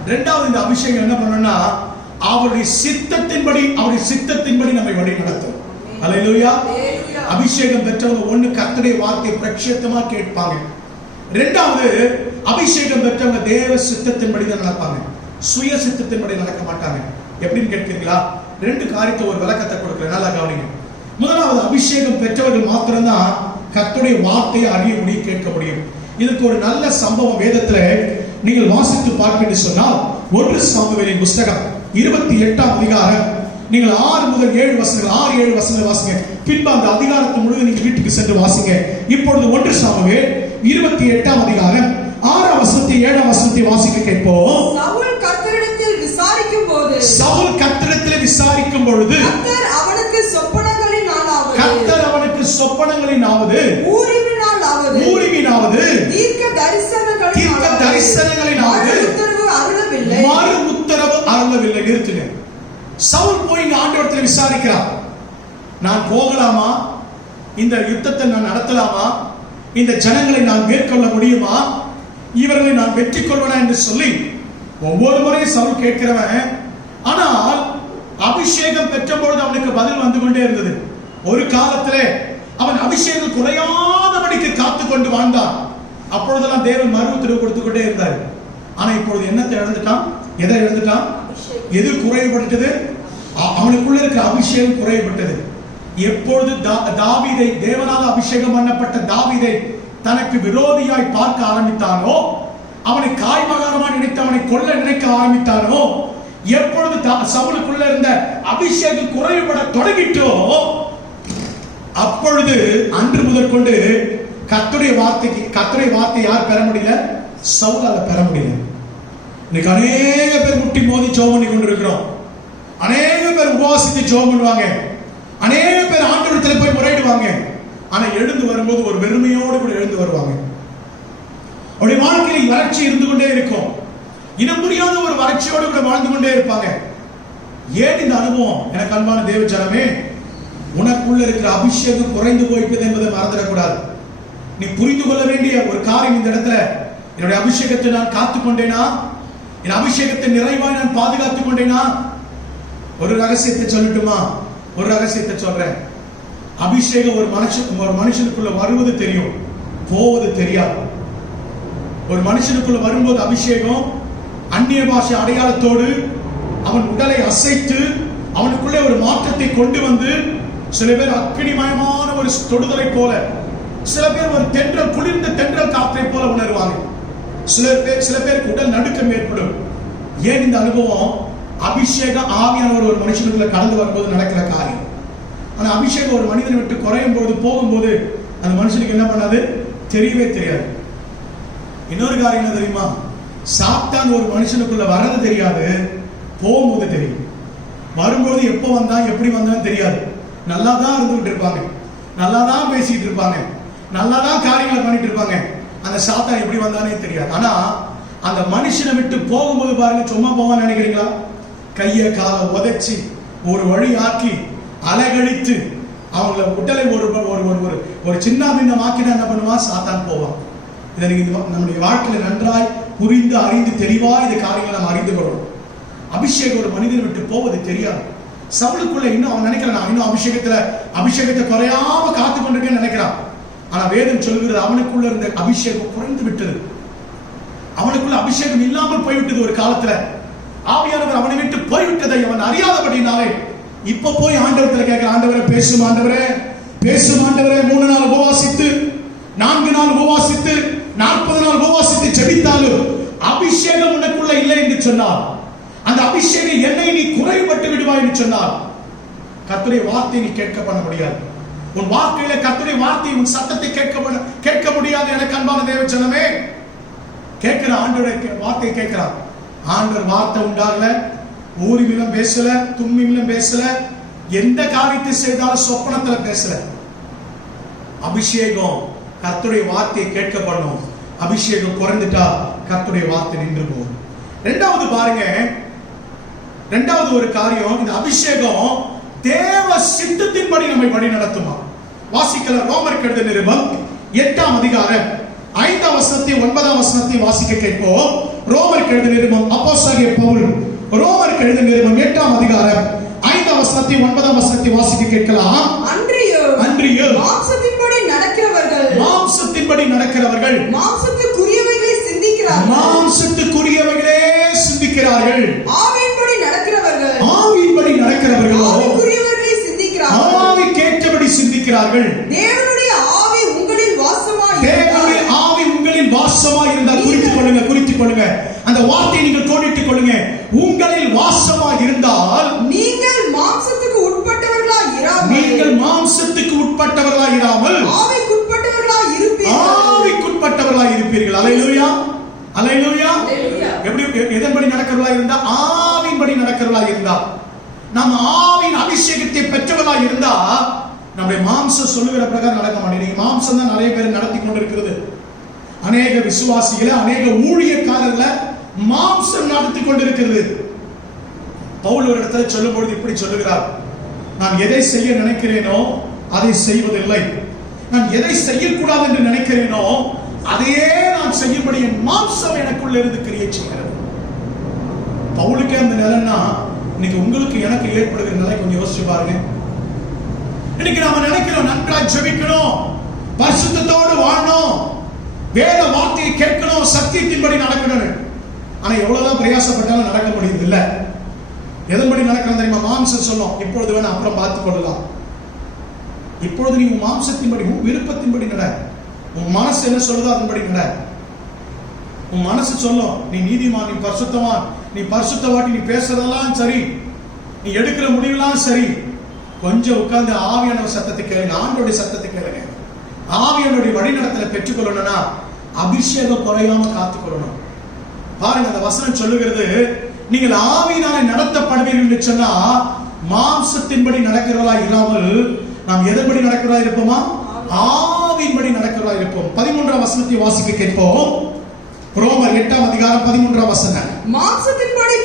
இரண்டாவது, இந்த அபிஷேகம் என்ன பண்ணணும்னா, அவருடைய சித்தத்தின்படி நம்மை வழி நடத்தும். அல்லேலூயா. அபிஷேகம் பெற்றவங்க ஒண்ணு கர்த்தருடைய வார்த்தையை பிரட்சேதமா கேட்பாங்க. இரண்டாவது, அபிஷேகம் பெற்றவங்க தேவ சித்தத்தின்படி தான் நடப்பாங்க, சுய சித்தத்தின்படி நடக்க மாட்டாங்க. எப்படின்னு கேட்கிறீங்களா? ரெண்டு காரியத்தை ஒரு விளக்கத்தை கொடுக்கிறேன், நல்லா கவனிங்க. முதலாவது, அபிஷேகம் பெற்றவர்கள் மாத்திரம்தான் கர்த்தருடைய வார்த்தையை அறிய முடியும், கேட்க முடியும். இதுக்கு ஒரு நல்ல சம்பவம் வேதத்துல நீங்கள் வாசித்து பார்ப்பீர்கள் சொன்னால், 1 சாமுவேலின் புஸ்தகம் 28ஆம் அதிகாரம் நீங்கள் 6 முதல் 7 வசனங்கள் 6-7 வசனங்கள் வாசிங்க. பின்பு அந்த அதிகாரத்தை முழுவதும் நீங்க வீட்டுக்கு சென்று வாசிங்க. இப்பொழுது 1 சாமுவேல் 28ஆம் அதிகாரம் 6ஆம் வசனத்தை 7ஆம் வசனத்தை வாசிக்க கேட்போம். சவுல் கர்த்தரிடத்தில் விசாரிக்கும் பொழுது கர்த்தர் அவனுக்கு சொப்பனங்களினாவது ஊரிமினாவது தீர்க்க தரிசனங்களினாவது மறு உத்தரவு அருளவில்லை. நிறுத்துங்க. சவுல் போய் ஆண்டவரிடத்தில் விசாரிக்கிறார். நான் போகலாமா? இந்த யுத்தத்தை நான் நடத்தலாமா? இந்த ஜனங்களை நான் மேற்கொள்ள முடியுமா? இவர்களை நான் வெற்றி கொள்வனா என்று சொல்லி ஒவ்வொரு முறையும் சவுல் கேட்கிறவன். ஆனால் அபிஷேகம் பெற்ற பொழுது அவனுக்கு பதில் வந்து கொண்டே இருந்தது. ஒரு காலத்திலே அவன் அபிஷேகம் குறையாதபடிக்கு காத்து கொண்டு வாழ்ந்தான். அப்பொழுதெல்லாம் தேவன் மறு உத்தரவு கொடுத்து கொண்டே இருந்தார். ஆனா இப்பொழுது என்னத்தை இழந்துட்டான்? எதை இழந்துட்டான்? எது குறைபட்டது? அவனுக்குள்ள இருக்கிற அபிஷேகம் குறைபட்டது. எப்பொழுது தாவீதை, தேவனால் அபிஷேகம் பண்ணப்பட்ட தாவீதை தனக்கு விரோதியாய் பார்க்க ஆரம்பித்தானோ, அவனை காய்மகாரமாக நினைத்து அவனை கொல்ல நினைக்க ஆரம்பித்தானோ, எப்பொழுது சவுலுக்குள்ள இருந்த அபிஷேகம் குறைபட தொடங்கிட்டோ, அப்பொழுது அன்று முதல் கொண்டு கர்த்தருடைய வார்த்தை யார் பெற முடியல? சவுலால பெற முடியல. இன்னைக்கு அநேக பேர் முட்டி மோதி ஜெபம் பண்ணி கொண்டிருக்கிறோம். அநேக பேர் உபவாசித்து ஜெபம் பண்ணுவாங்க. அநேக பேர் ஆண்டவரிடத்தில் போய் முறையிடுவாங்க. ஆனா எழுந்து வரும்போது ஒரு வெறுமையோடு கூட எழுந்து வருவாங்க. அவருடைய வாழ்க்கையில் வறட்சி இருந்து கொண்டே இருக்கும். இனம் புரியாத ஒரு வறட்சியோடு கூட வாழ்ந்து கொண்டே இருப்பாங்க. ஏன் இந்த அனுபவம்? எனக்கு அன்பான தேவ ஜனமே, உனக்குள்ள இருக்கிற அபிஷேகம் குறைந்து போய்விட்டது என்பதை மறந்துடக்கூடாது. நீ புரிந்து கொள்ள வேண்டிய ஒரு காரியம் இந்த இடத்துல, என்னுடைய அபிஷேகத்தை நான் காத்துக் கொண்டேனா? என் அபிஷேகத்தை நிறைவாய் நான் பாதுகாத்துக் கொண்டேனா? ஒரு ரகசியத்தை சொல்லட்டுமா? ஒரு ரகசியத்தை சொல்றேன். அபிஷேகம் ஒரு மனுஷனுக்குள்ள வருவது தெரியும், போவது தெரியாது. ஒரு மனுஷனுக்குள்ள வரும்போது அபிஷேகம் அந்நிய பாஷை அடையாளத்தோடு அவன் உடலை அசைத்து அவனுக்குள்ளே ஒரு மாற்றத்தை கொண்டு வந்து, சில பேர் அக்கினிமயமான ஒரு தொடுதலை போல, சில பேர் ஒரு தென்றல், குளிர்ந்த தென்றல் காற்றை போல உணர்வாங்க. சில பேருக்கு உடல் நடுக்கம் ஏற்படும். ஏன் இந்த அனுபவம்? அபிஷேகம் ஆவியானவர் ஒரு மனுஷனுக்குள்ள கடந்து வரும்போது நடக்கிற காரியம். ஆனா அபிஷேகம் ஒரு மனிதனை விட்டு குறையும் போது, போகும்போது அந்த மனுஷனுக்கு என்ன பண்ணாது? தெரியவே தெரியாது. இன்னொரு காரியம் என்ன தெரியுமா? சாத்தான் ஒரு மனுஷனுக்குள்ள வர்றது தெரியாது, போகும்போது தெரியும். வரும்போது எப்போ வந்தான் எப்படி வந்தான்னு தெரியாது. நல்லா தான் இருந்துகிட்டு இருப்பாங்க, நல்லா தான் பேசிட்டு இருப்பாங்க, நல்லா தான் காரியங்களை பண்ணிட்டு இருப்பாங்க. அந்த சாத்தான் எப்படி வந்தானே தெரியாது. ஆனா அந்த மனுஷனை விட்டு போகும்போது பாருங்க, சும்மா போவான்னு நினைக்கிறீங்களா? கையை காலை உதைச்சி ஒரு வழி ஆக்கி அலைகழித்து அவங்கள உடலை ஒரு சின்ன பின்னமாக்கினா என்ன பண்ணுவான்? சாத்தான் போவான். இதை நீங்க நம்முடைய வாழ்க்கையில நன்றாய் புரிந்து அறிந்து தெளிவா இந்த காரியங்களை நாம் அறிந்து கொள்ளணும். அபிஷேகம் ஒரு மனிதனை விட்டு போவது தெரியாது. சவுலுக்குள்ள இன்னும் அவன் நினைக்கிறான், நான் இன்னும் அபிஷேகத்தை குறையாம காத்து கொண்டிருக்கேன்னு நினைக்கிறான். ஆனா வேதம் சொல்கிறது, அவனுக்குள்ள இருந்த அபிஷேகம் குறைந்து விட்டது. அவனுக்குள்ள அபிஷேகம் இல்லாமல் போய்விட்டது. ஒரு காலத்துல ஆவியானவர் அவனை விட்டு போய்விட்டதை அவன் அறியாதபடினாலே இப்ப போய் ஆண்டவரத்துல கேட்கிற, ஆண்டவரே பேசும், ஆண்டவரே பேசும், ஆண்டவரே. 3 நாள் உபவாசித்து 4 நாள் உபவாசித்து 40 நாள் உபவாசித்து ஜெபித்தாலும் அபிஷேகம் உனக்குள்ள இல்லை என்று சொன்னார். அந்த அபிஷேகம் என்னை நீ குறைபட்டு விடுவாய் என்று சொன்னார். கர்த்தருடைய வார்த்தையை நீ கேட்க பண்ண முடியாது. உன் வாழ்க்கையில கர்த்தருடைய வார்த்தை, உன் சத்தத்தை கேட்க முடியாது. எனக்கு அன்பான தேவ ஜனமே, கேட்கிற ஆண்டவருடைய வார்த்தையை கேட்கிறான். ஆண்டவர் வார்த்தை உண்டாகல, ஊரிலும் பேசல, தும்மிலும் பேசல, எந்த காரியத்தை செய்தாலும் சொப்பனத்துல பேசல. அபிஷேகம் கர்த்தருடைய வார்த்தையை கேட்கப்படணும். அபிஷேகம் குறைந்துட்டா கர்த்தருடைய வார்த்தை நின்று போகும். ரெண்டாவது பாருங்க, ரெண்டாவது ஒரு காரியம், இந்த அபிஷேகம் தேவ சித்தத்தின்படி நம்மை வழி நடத்துமா. வாசிக்கலாம். ரோமர் எழுதின நிருபம் 8ஆம் அதிகாரம் 5ஆம் வசனத்தை 9ஆம் வசனத்தை வாசிக்க கேட்போம். ரோமர் எழுதின நிருபம் அப்போஸ்தலனாகிய பவுல் ரோமர் எழுதின நிருபம் 8ஆம் அதிகாரம் 5ஆம் வசனத்தை 9ஆம் வசனத்தை வாசிக்க கேட்கலாம். அன்றியோ மாம்சத்தின்படி நடக்கிறவர்கள் மாம்சத்துக்குரியவைகளை சிந்திக்கிறார்கள். ஆவியின்படி நடக்கிறவர்கள் ஆவிக்குரியவைகளை சிந்திக்கிறார்கள். ஆவிக்கேற்றபடி சிந்திக்கிறார்கள். தேவனுடைய ஆவி உங்களில் வாசமாய் இருந்தால் குறித்துக் கொள்ளுங்க. அந்த வார்த்தையை நீங்கள் கோடிட்டுக் கொள்ளுங்க. உங்களில் வாசமாய் இருந்தால் நீங்கள் மாம்சத்துக்கு உட்பட்டவர்களாய் இராமல் ஆவிக்குட்பட்டவர்களாய் இருப்பீர்கள். அல்லேலூயா. எப்படி எதன்படி நடக்கிறவர்களாய் இருந்தா? ஆவியின்படி நடக்கிறவர்களாய் இருந்தா, நம்ம ஆவியின் அபிஷேகத்தை பெற்றவர்களாய் இருந்தா, நம்முடைய மாம்சம் சொல்லுகிற பிரகாரம் நடக்க மாட்டேங்குது. மாம்சம் தான் நிறைய பேர் நடத்தி கொண்டிருக்கிறது. அநேக விசுவாசிகளை, அநேக ஊழியக்காரர்களை மாம்சம் நடத்தி கொண்டிருக்கிறது. பவுல் ஒரு இடத்துல சொல்லும் பொழுது இப்படி சொல்லுகிறார், நான் எதை செய்ய நினைக்கிறேனோ அதை செய்வதில்லை, நான் எதை செய்யக்கூடாது என்று நினைக்கிறேனோ அதையே நான் செய்யும்படி என் மாம்சம் எனக்குள்ள இருந்து கிரியை செய்கிறது. பவுலுக்கே அந்த நிலைன்னா இன்னைக்கு உங்களுக்கு எனக்கு ஏற்படுகிற நிலை கொஞ்சம் யோசிச்சு பாருங்க. இன்னைக்கு நாம நினைக்கிறோம் நன்றாய் ஜெபிக்கணும், பரிசுத்தத்தோடு வாழணும், வேத வார்த்தையை கேட்கணும், சத்தியத்தின்படி நடக்கணும். ஆனா எவ்வளவுதான் பிரயாசப்பட்டாலும் நடக்க முடியுது இல்ல. எதன்படி நடக்கிறது தெரியுமா? மாம்சம் சொல்லும் இப்பொழுது வேணா அப்புறம் பார்த்துக் கொள்ளலாம். இப்பொழுது நீ உன் மாம்சத்தின்படி, உன் விருப்பத்தின்படி நட. உன் மனசு என்ன சொல்லுதோ அதன்படி நட. உன் மனசு சொல்லும் நீ நீதிமான், நீ பரிசுத்தவான், நீ பரிசுத்தவாட்டி, நீ பேசுறதெல்லாம் சரி, நீ எடுக்கிற முடிவெல்லாம் சரி. கொஞ்சம் உட்கார்ந்து ஆவியானவர் சத்தத்தை கேளுங்க, ஆண்டோடைய சத்தத்தை கேளுங்க. ஆவியானுடைய வழிநடத்தலை பெற்றுக்கொள்ளணும்னா அபிஷேகம் குறையாம காத்துக்கொள்ளணும். பாருங்க, அந்த வசனம் சொல்லுகிறது, நீங்கள் ஆவியினாலே நடத்தப்படுவீர்கள் என்று சொன்னா மாம்சத்தின்படி நடக்கிறவர்களா இல்லாமல் நாம் எதன்படி நடக்கிறவர்களா இருப்போமா? ஆவியின்படி நடக்கிறவர்களா இருப்போம். 13ஆம் வசனத்தை வாசிக்க கேட்போம். ரோமர் 8ஆம் அதிகாரம் 13ஆம் வசனம். மாம்சத்தின்படி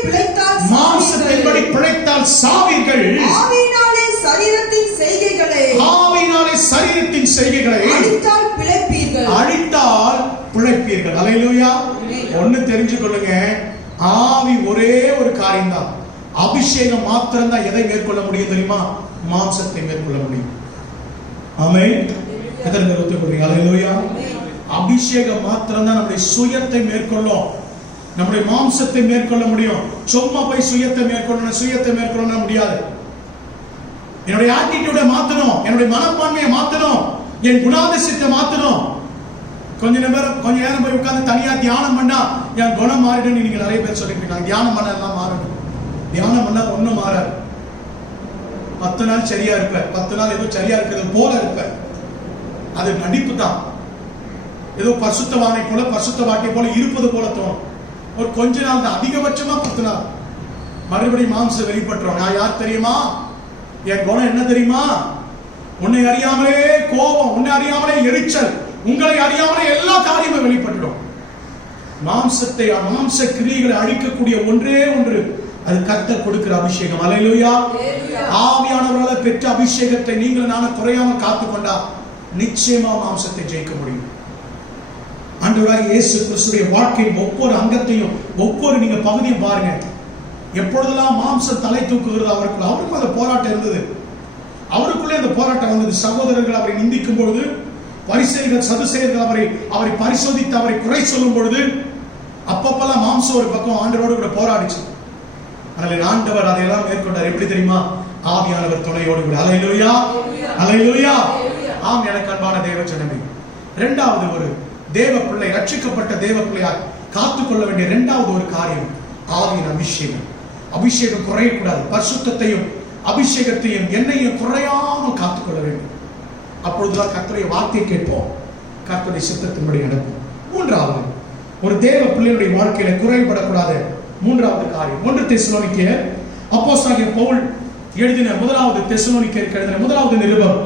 பிழைத்தால் சாவீர்கள், ஆவியினாலே சரீரத்தின் செய்கைகளை அழித்தால் பிழைப்பீர்கள். அல்லேலூயா. ஒன்னு தெரிஞ்சு கொள்ளுங்க, ஆவி ஒரே ஒரு காரியம் தான். அபிஷேகம் மாத்திரம் தான் எதை மேற்கொள்ள முடியும் தெரியுமா? மாம்சத்தை மேற்கொள்ள முடியும். ஆமென். எத்தனை பேர் ஒத்துக்கொள்றீங்க? அல்லேலூயா. அபிஷேகம் மாத்திரம் தான் நம்முடைய சுயத்தை மேற்கொள்ளும், நம்முடைய மாம்சத்தை மேற்கொள்ள முடியும். சும்மா போய் சுயத்தை மேற்கொள்ள முடியாது. என்னுடைய ஆட்டிடியூட மாத்தணும், என்னுடைய மனப்பான்மையை மாத்தணும், என் குணாதிசயத்தை மாத்தணும். கொஞ்ச நேரம் போய் உட்கார்ந்து தனியா தியானம் பண்ணா என் குணம் மாறிடும். நீங்க நிறைய பேர் சொல்லிட்டு இருக்காங்க தியானம் பண்ண எல்லாம் மாறணும். தியானம் பண்ணா ஒண்ணும் மாறாது. 10 நாள் சரியா இருப்ப, 10 நாள் ஏதோ சரியா இருக்கிறது போல இருப்ப, அது நடிப்பு தான். ஏதோ பரிசுத்தவானை போல, பரிசுத்தவாட்டை போல இருப்பது போல தோணும். ஒரு கொஞ்ச நாள் தான், அதிகபட்சமா 10 நாள். மறுபடியும் மாம்சம் வெளிப்பட்டுரும். நான் யார் தெரியுமா? என் குணம் என்ன தெரியுமா? உன்னை அறியாமலே கோபம், உன்னை அறியாமலே எரிச்சல், உங்களை அறியாமலே எல்லா காரியமும் வெளிப்பட்டுடும். மாம்சத்தை, மாம்ச கிரியைகளை அழிக்கக்கூடிய ஒன்றே ஒன்று, அது கர்த்தர் கொடுக்கிற அபிஷேகம். அல்லேலூயா. ஆவியானவரால் பெற்ற அபிஷேகத்தை நீங்கள் நானும் குறையாம காத்துக்கொண்டா நிச்சயமா மாம்சத்தை ஜெயிக்க முடியும். ஆண்டவராகிய இயேசு கிறிஸ்துவின் வாழ்க்கையின் ஒவ்வொரு அங்கத்தையும், ஒவ்வொரு நீங்க பகுதியும் பாருங்க. எப்பொழுதெல்லாம் மாம்சம் தலை தூக்குகிறது அவருக்கும் அந்த போராட்டம் இருந்தது. அவருக்குள்ளே அந்த போராட்டம் வந்தது. சகோதரர்கள் அவரை நிந்திக்கும் பொழுது, பரிசேயர்கள் சதுசேயர்கள் அவரை பரிசோதித்து அவரை குறை சொல்லும் பொழுது, அப்பப்பெல்லாம் மாம்சம் ஒரு பக்கம் ஆண்டவரோடு கூட போராடிச்சு. ஆனால் ஆண்டவர் அதையெல்லாம் மேற்கொண்டார். எப்படி தெரியுமா? ஆவியானவர் துணையோடு கூட. அல்லேலூயா, அல்லேலூயா. ஆம், எனக்கு அன்பான தேவ ஜனமே, இரண்டாவது ஒரு தேவ பிள்ளை, ரட்சிக்கப்பட்ட தேவ பிள்ளையார் காத்துக்கொள்ள வேண்டிய இரண்டாவது ஒரு காரியம் ஆவியின் அபிஷேகம். அபிஷேகம் குறையக்கூடாது. பரிசுத்தத்தையும் அபிஷேகத்தையும் எண்ணெயையும் குறையாமல் காத்துக்கொள்ள வேண்டும். அப்பொழுதுதான் கர்த்தருடைய வார்த்தையை கேட்போம், கர்த்தருடைய சித்தத்தின்படி நடக்கும். மூன்றாவது, ஒரு தேவ பிள்ளையுடைய வாழ்க்கையில குறைபடக்கூடாத மூன்றாவது காரியம், 1 தெசலோனிக்கேயர் அப்போஸ்தலனாகிய பவுல் எழுதின முதலாவது தெசலோனிக்கேயருக்கு எழுதின முதலாவது நிருபம்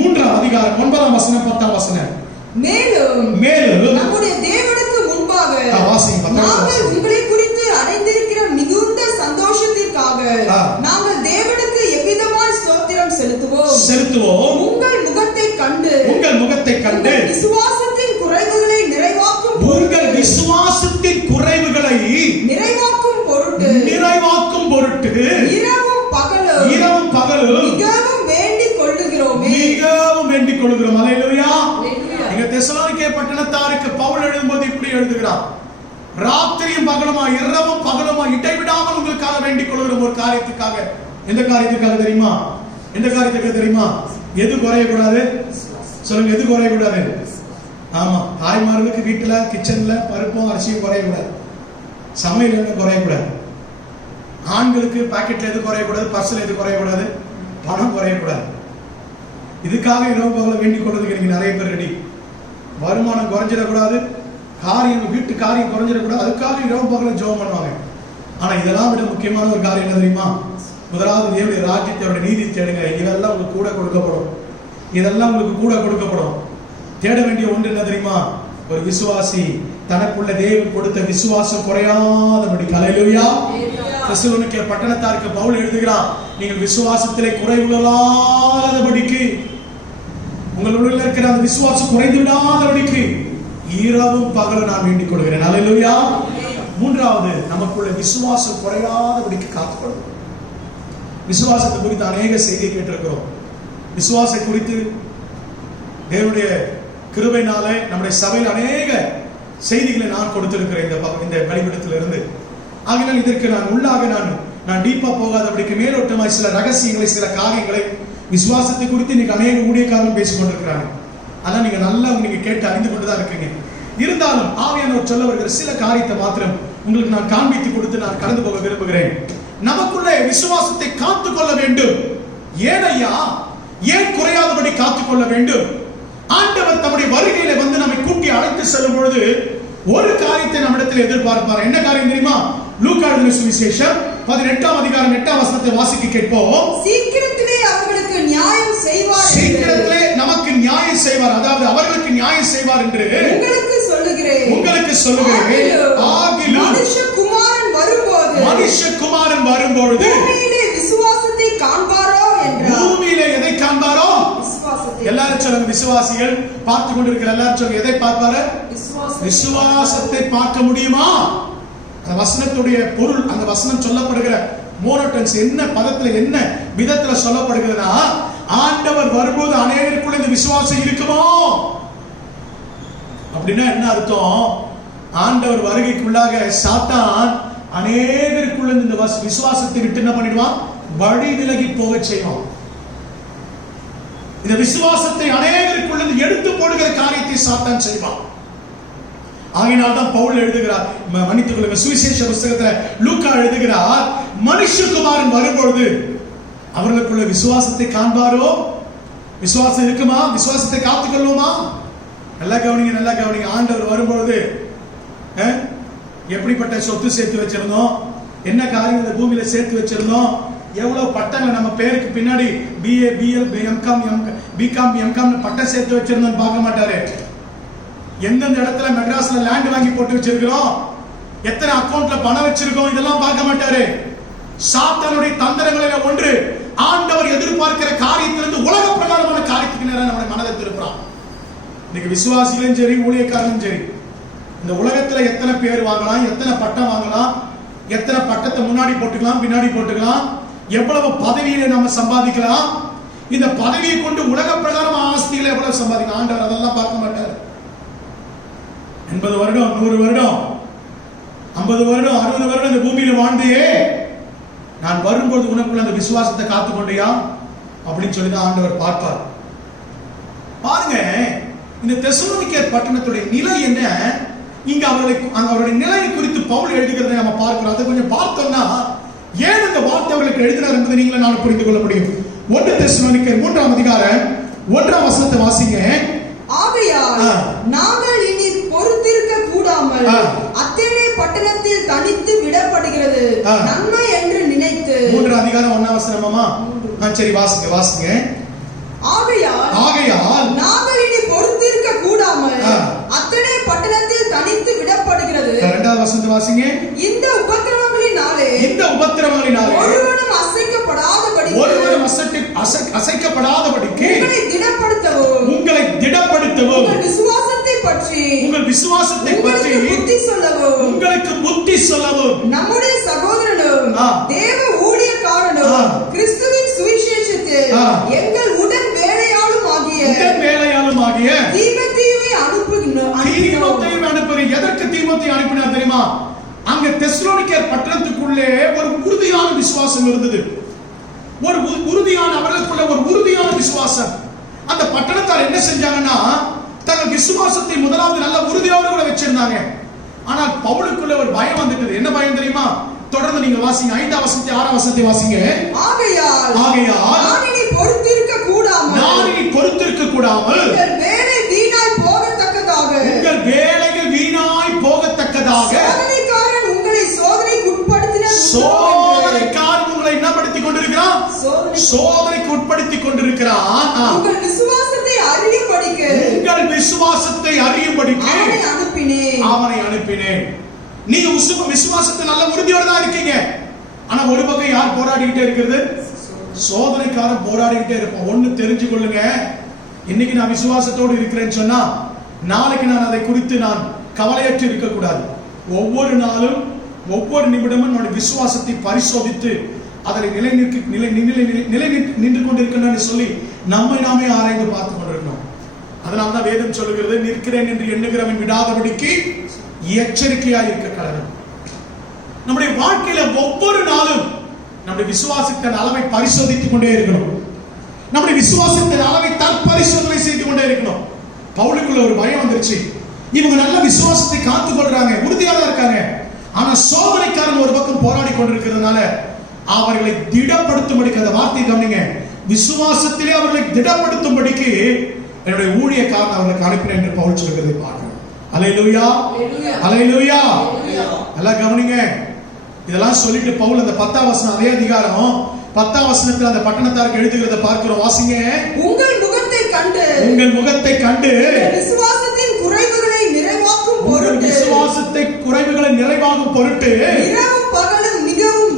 3ஆம் அதிகாரம் 9ஆம் வசனம் 10ஆம் வசனம். மேலும் நம்முடைய தேவனுக்கு முன்பாக நாங்கள் உங்களை குறித்து அடைந்திருக்கிற மிகுந்த சந்தோஷத்திற்காக நாங்கள் தேவனுக்கு எவ்விதமாய் ஸ்தோத்திரம் செலுத்துவோம். உங்கள் முகத்தை கண்டு விசுவாசத்தின் குறைவுகளை நிறைவாக்கும் பொருட்டு இரவும் பகலும் மிகவும் வேண்டிக் கொள்ளுகிறோம். அல்லேலூயா. இங்க தெசலோனிக்கே பட்டணத்தாருக்கு பவுல் எழுதும்போது இப்படி எழுதுகிறார், ராத்திரியும் பகலுமா இரவும் பகலுமா இடைவிடாமல் உங்களுக்காக வேண்டிக் கொள்கிறோம். ஒரு காரியத்துக்காக. எந்த காரியத்துக்காக தெரியுமா? எது குறையக்கூடாது சொல்லுங்க, எது குறையக்கூடாது? ஆமா, தாய்மார்களுக்கு வீட்டுல கிச்சன்ல பருப்பும் அரிசியும் குறையக்கூடாது, சமையல் என்ன குறையக்கூடாது. ஆண்களுக்கு பாக்கெட்ல எது குறையக்கூடாது, பர்சல் எது குறையக்கூடாது, பணம் குறையக்கூடாது. இதுக்காக இரவு பகல வேண்டிக் கொள்றதுக்கு இன்னைக்கு நிறைய பேர் ரெடி. வருமானம் குறைஞ்சிடக்கூடாது, வீட்டு காரியம் குறைஞ்சிடக்கூடாது, அதுக்காக இரவு பகல ஜெபம் பண்ணுவாங்க. ஆனா இதெல்லாம் விட முக்கியமான ஒரு காரியம் என்ன தெரியுமா? முதலாவது தேவனுடைய ராஜ்யத்தோட நீதி தேடுங்க. இதெல்லாம் உங்களுக்கு கூட கொடுக்கப்படும். தேட வேண்டிய ஒன்று என்ன தெரியுமா? ஒரு விசுவாசி தனக்குள்ள தேவன் கொடுத்த விசுவாசம் குறையாதபடி. அல்லேலூயா. தெசலோனிக்கே பட்டணத்தாருக்கு பவுல் எழுதுகிறார், நீங்கள் விசுவாசத்திலே குறைவுள்ளாதபடிக்கு, உங்களுடைய இருக்கிற அந்த விசுவாசம் குறைந்து விடாதபடிக்கு இரவும் பகலும் நான் வேண்டிக் கொள்கிறேன். அல்லேலூயா. மூன்றாவது, நமக்குள்ள விசுவாசம் குறையாதபடிக்கு காத்துக்கொள்ளும். விசுவாசத்தை குறித்து அநேக செய்தியை கேட்டிருக்கிறோம். விசுவாசத்தை குறித்து தேவனுடைய கிருபையினாலே நம்முடைய சபையில் அநேக செய்திகளை நான் கொடுத்திருக்கிறேன் இந்த பலிபீடத்திலிருந்து. ஆகினால் இதற்கு நான் உள்ளாக நான் டீப்பா போகாதபடிக்கு மேலோட்டமாய் சில ரகசியங்களை, சில காரியங்களை விசுவாசத்தை குறித்து இன்னைக்கு அநேக ஊழியக்காரர்கள் பேசிக் கொண்டிருக்கிறாங்க. அதான் நீங்க கேட்டு அறிந்து கொண்டுதான் இருக்கீங்க. இருந்தாலும் ஆவியானவர் சொல்ல வருகிற சில காரியத்தை மாத்திரம் உங்களுக்கு நான் காண்பித்து கொடுத்து நான் கடந்து போக விரும்புகிறேன். நமக்குள்ள விசுவாசத்தை காத்துக்கொள்ள வேண்டும். ஏன் குறையாதபடி காத்துக்கொள்ள வேண்டும்? ஆண்டவர் தம்முடைய வருகையில வந்து நம்மை கூட்டி அழைத்து செல்லும் பொழுது ஒரு காரியத்தை நம்மிடத்தில் எதிர்பார்ப்பார். என்ன காரியம் தெரியுமா? லூக்கா எழுதின சுவிசேஷம் 18ஆம் அதிகாரம் 8ஆம் வசனத்தை வாசிக்க கேட்போம். சீக்கிரத்திலே அவர்களுக்கு நியாயம் செய்வார். சீக்கிரத்திலே நமக்கு நியாயம் செய்வார், அதாவது அவர்களுக்கு நியாயம் செய்வார் என்று உங்களுக்கு சொல்லுகிறேன். ஆகிலும் மனுஷகுமாரன் வரும்பொழுது பூமியிலே விசுவாசத்தை காண்பாரோ என்றார். பூமியிலே எதை காண்பாரோ? எல்லாரும் சொல்லுங்க, விசுவாசிகள் பார்த்து கொண்டிருக்கிற எல்லாரும் சொல்லுங்க, எதை பார்ப்பாரு? விசுவாசத்தை பார்க்க முடியுமா? அந்த வசனத்துடைய பொருள், அந்த வசனம் சொல்லப்படுகிற மோனோட்டன்ஸ் என்ன பதத்துல என்ன விதத்துல சொல்லப்படுகிறதுனா, ஆண்டவர் வரும்போது அநேகருக்குள்ள இந்த விசுவாசம் இருக்குமோ அப்படின்னா என்ன அர்த்தம்? ஆண்டவர் வருகைக்குள்ளாக சாத்தான் அநேகருக்குள்ள இந்த விசுவாசத்தை விட்டு என்ன பண்ணிடுவான்? வழி விலகி போக செய்வான். இந்த விசுவாசத்தை அநேகருக்குள்ள எடுத்து போடுகிற காரியத்தை சாத்தான் செய்வான். ஆகினால்தான் பவுல் எழுதுகிறார், மன்னித்துக் கொள்ளுங்க, சுவிசேஷ புத்தகத்துல லூக்கா எழுதுகிறார், மனுஷகுமாரன் வரும்பொழுது அவர்களுக்குள்ள விசுவாசத்தை காண்பாரோ? விசுவாசம் இருக்குமா? விசுவாசத்தை காத்துக்கொள்ளுமா? நல்லா கவனிங்க. ஆண்டவர் வரும்பொழுது எப்படிப்பட்ட சொத்து சேர்த்து வச்சிருந்தோம், என்ன காரியம் இந்த பூமியில சேர்த்து வச்சிருந்தோம், எவ்வளவு பட்டங்கள் நம்ம பேருக்கு பின்னாடி BA BL BCom MCom பட்டம் சேர்த்து வச்சிருந்தோம் பார்க்க மாட்டாரு. எந்தெந்த இடத்துல மெட்ராஸ்ல லேண்ட் வாங்கி போட்டு வச்சிருக்கிறோம், எத்தனை அக்கவுண்ட்ல பணம் வச்சிருக்கோம், இதெல்லாம் பார்க்க மாட்டாரு. சாத்தானுடைய தந்திரங்களில ஒன்று, ஆண்டவர் எதிர்பார்க்கிற காரியத்திலிருந்து உலக பிரகாரமான காரியத்துக்கு நேரம் நம்முடைய மனதை திருப்புறான். இன்னைக்கு விசுவாசிகளும் சரி, ஊழியக்காரனும் சரி, இந்த உலகத்துல எத்தனை பேர் வாங்கலாம், எத்தனை பட்டம் வாங்கலாம், எத்தனை பட்டத்தை முன்னாடி போட்டுக்கலாம், பின்னாடி போட்டுக்கலாம், எவ்வளவு பதவியில நம்ம சம்பாதிக்கலாம், இந்த பதவியை கொண்டு உலக பிரகாரம் ஆஸ்திகளை எவ்வளவு சம்பாதிக்கலாம், ஆண்டவர் அதெல்லாம் பார்க்க மாட்டார். 80 வருடம் 100 வருடம் 50 வருடம் 60 வருடம் இந்த பூமியில வாழ்ந்தையே, நான் வரும்போது உனக்குள்ள அந்த விசுவாசத்தை காத்துக்கொண்டியா அப்படின்னு சொல்லி தான் ஆண்டவர் பார்ப்பார். பாருங்க, இந்த தெசலோனிக்கே பட்டணத்துடைய நிலை என்ன, இங்க அவருடைய நிலையை குறித்து பவுல் எழுதுகிறதை நம்ம பார்க்கிறோம். அதை கொஞ்சம் பார்த்தோம்னா ஏன் இந்த வார்த்தை அவர்களுக்கு எழுதினார் என்பதை நீங்களும் நான் புரிந்து கொள்ள முடியும். 1 தெசலோனிக்கர் 3ஆம் அதிகாரம் 1ஆம் வசனத்தை வாசிங்க. ஆகையால் நாங்கள் இனி பொறுத்திருக்க கூடாமல் அத்தேனே பட்டணத்தில் தனித்து விடப்படுகிறது நன்மை என்று நினைத்து. 3ஆம் அதிகாரம் 1ஆம் வசனமாமா? சரி, வாசிங்க. ஆகையால் நாங்கள் இனி பொறுத்திருக்க கூடாமல் அத்தனை பட்டணத்தில் தனித்து விடப்படுகிறது. 2ஆம் வசனத்தை வாசிங்க. இந்த உபத்திரவங்களினாலே ஒருவனும் அசைக்கப்படாதபடிக்கு உங்களை திடப்படுத்தவும் உங்கள் விசுவாசத்தை பற்றி உங்களுக்கு புத்தி சொல்லவும் நம்முடைய சகோதரனும் தேவ ஊழியக்காரனும் கிறிஸ்துவின் சுவிசேஷத்தில் எங்கள் உடன் வேலையாளும் ஆகிய தீமோத்தேயுவை அனுப்புகிறேன். எதற்கு தீமோத்தேயு அனுப்பினார் தெரியுமா? அங்க தெசலோனிக்கர் பட்டணத்துக்குள்ளே ஒரு உறுதியான விசுவாசம் இருந்தது. ஒரு உறுதியான அவர்களுக்குள்ள ஒரு உறுதியான விசுவாசம். அந்த பட்டணத்தார் என்ன செஞ்சாங்கன்னா தங்கள் விசுவாசத்தை முதலாவது நல்ல உறுதியோடு கூட வச்சிருந்தாங்க. ஆனால் பவுலுக்குள்ள ஒரு பயம் வந்துட்டது. என்ன பயம் தெரியுமா? தொடர்ந்து நீங்க வாசிங்க. 5ஆம் வசனத்தை 6ஆம் வசனத்தை வாசிங்க. ஆகையால் நான் இனி பொறுத்திருக்க கூடாமல் உங்கள் வேலைகள் வீணாய் போகத்தக்கதாக சோதனைக்காரன் உங்களை சோதனைக்கு என்னப்படுத்திக் கொண்டிருக்கிறான்? சோதனைக்கு உட்படுத்திக் கொண்டிருக்கிறான். உங்கள் விசுவாசத்தை அறியும்படிக்கு அவனை அனுப்பினேன். நீங்க விசுவாசத்தை நல்ல உறுதியோடு தான் இருக்கீங்க. ஆனா ஒரு பக்கம் யார் போராடிக்கிட்டே இருக்கிறது? சோதனைக்காரன் போராடிக்கிட்டே இருப்போம். ஒண்ணு தெரிஞ்சு கொள்ளுங்க, இன்னைக்கு நான் விசுவாசத்தோடு இருக்கிறேன்னு சொன்னா நாளைக்கு நான் அதை குறித்து நான் கவலையற்று இருக்க கூடாது. ஒவ்வொரு நாளும் ஒவ்வொரு நிமிடமும் நம்முடைய விசுவாசத்தை பரிசோதித்து அதில் நிலை நின்று கொண்டிருக்கணும்னு சொல்லி நம்மை நாமே ஆராய்ந்து பார்த்து கொண்டிருக்கணும். அதனால்தான் வேதம் சொல்லுகிறது, நிற்கிறேன் என்று எண்ணுகிறவன் விடாதபடிக்கு எச்சரிக்கையாக இருக்க கடவுள். நம்முடைய வாழ்க்கையில ஒவ்வொரு நாளும் நம்முடைய விசுவாசத்தின் அளவை பரிசோதித்துக் கொண்டே இருக்கணும். நம்முடைய விசுவாசத்தின் அளவை தற்பரிசோதனை செய்து கொண்டே இருக்கணும். பவுலுக்குள்ள ஒரு பயம் வந்துருச்சு. இவங்க நல்ல விசுவாசத்தை காத்துக் கொள்றாங்க, உறுதியாக இருக்காங்க. ஆனா சோதனைக்காரன் ஒரு பக்கம் போராடி கொண்டிருக்கிறதுனால அவர்களை திடப்படுத்தும்படிக்கு, அந்த வார்த்தையை கவனிங்க, விசுவாசத்திலே அவர்களை திடப்படுத்தும்படிக்கு என்னுடைய ஊழியக்காரன் அவர்களுக்கு அனுப்பினேன் என்று பவுல் சொல்கிறதை பார்க்கிறோம். அல்லேலூயா, அல்லேலூயா. எல்லாம் கவனிங்க. இதெல்லாம் சொல்லிட்டு பவுல் அந்த 10ஆம் வசனம், அதே அதிகாரம் 10ஆம் வசனத்தில் அந்த பட்டணத்தாருக்கு எழுதுகிறத பார்க்கிறோம். வாசிங்க. உங்கள் முகத்தை கண்டு விசுவாசத்தின் குறைவுகளை நிறைவாக்கும் பொருட்டு இரவும் பகலும் மிகவும்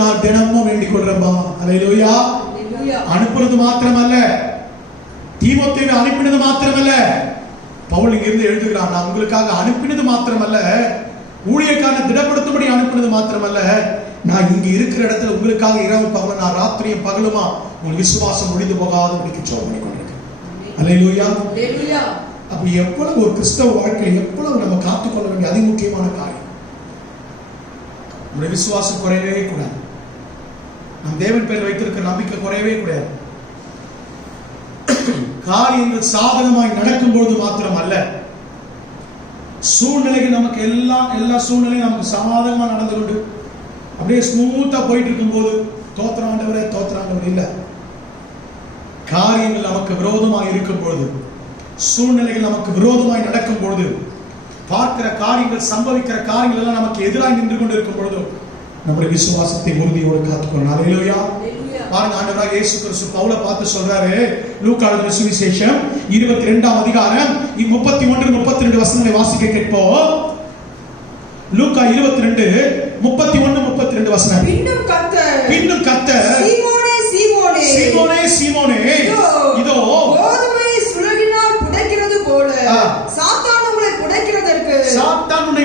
நான் தினமும் வேண்டிக் கொள்றேன்பா. அல்லேலூயா. அனுப்புறது மாத்திரமல்ல, தீமோத்தேயுவை அனுப்பினது மாத்திரமல்ல, பவுல் இங்கிருந்து எழுதுகிறான், நான் உங்களுக்காக அனுப்பினது மாத்திரமல்ல, ஊழியக்காரனை திடப்படுத்தும்படி அனுப்பினது மாத்திரமல்ல, நான் இங்க இருக்கிற இடத்துல உங்களுக்காக இரவு பகலும், நான் ராத்திரியும் பகலுமா உங்கள் விசுவாசம் முடிந்து போகாதபடிக்கு ஜெபம் பண்ணி கொண்டிருக்கேன். அல்லேலூயா. அப்ப எவ்வளவு ஒரு கிறிஸ்தவ வாழ்க்கையில் எவ்வளவு நம்ம காத்துக்கொள்ள வேண்டிய அதிமுக்கியமான காரியம். நம்முடைய விசுவாசம் குறையவே கூடாது. நம் தேவன் பேர் வைத்திருக்கிற நம்பிக்கை குறையவே கூடாது. காரியங்கள் சாதகமாய் நடக்கும் பொழுது மாத்திரம் அல்ல, சூழ்நிலைகள் நமக்கு எல்லா சூழ்நிலையும் நமக்கு சமாதானமா நடந்து கொண்டு அப்படியே ஸ்மூத்தா போயிட்டு இருக்கும் போது தோத்திராண்டவரே இல்ல. காரியங்கள் நமக்கு விரோதமாய் இருக்கும் பொழுது, சூழ்நிலைகள் நமக்கு விரோதமாய் நடக்கும் பொழுது, பார்க்கிற காரியங்கள், சம்பவிக்கிற காரியங்கள் எல்லாம் நமக்கு எதிராக நின்று கொண்டு இருக்கும் பொழுது நம்முடைய விசுவாசத்தை உறுதியோடு காத்துக்கொள்ளணும். அல்லேலூயா. பாருங்க, ஆண்டவராகிய இயேசு கிறிஸ்து பவுலை பார்த்து சொல்றாரு, லூக்கா எழுதின சுவிசேஷம் 22ஆம் அதிகாரம் 31-32 வசனங்களை வாசிக்க கேட்போம். லூக்கா 22:31-32 வசனம். பின்னும் கர்த்தர் சீமோனே இதோ கோதுமை சுழலினால் புடைக்கிறது போல சாத்தான் உன்னை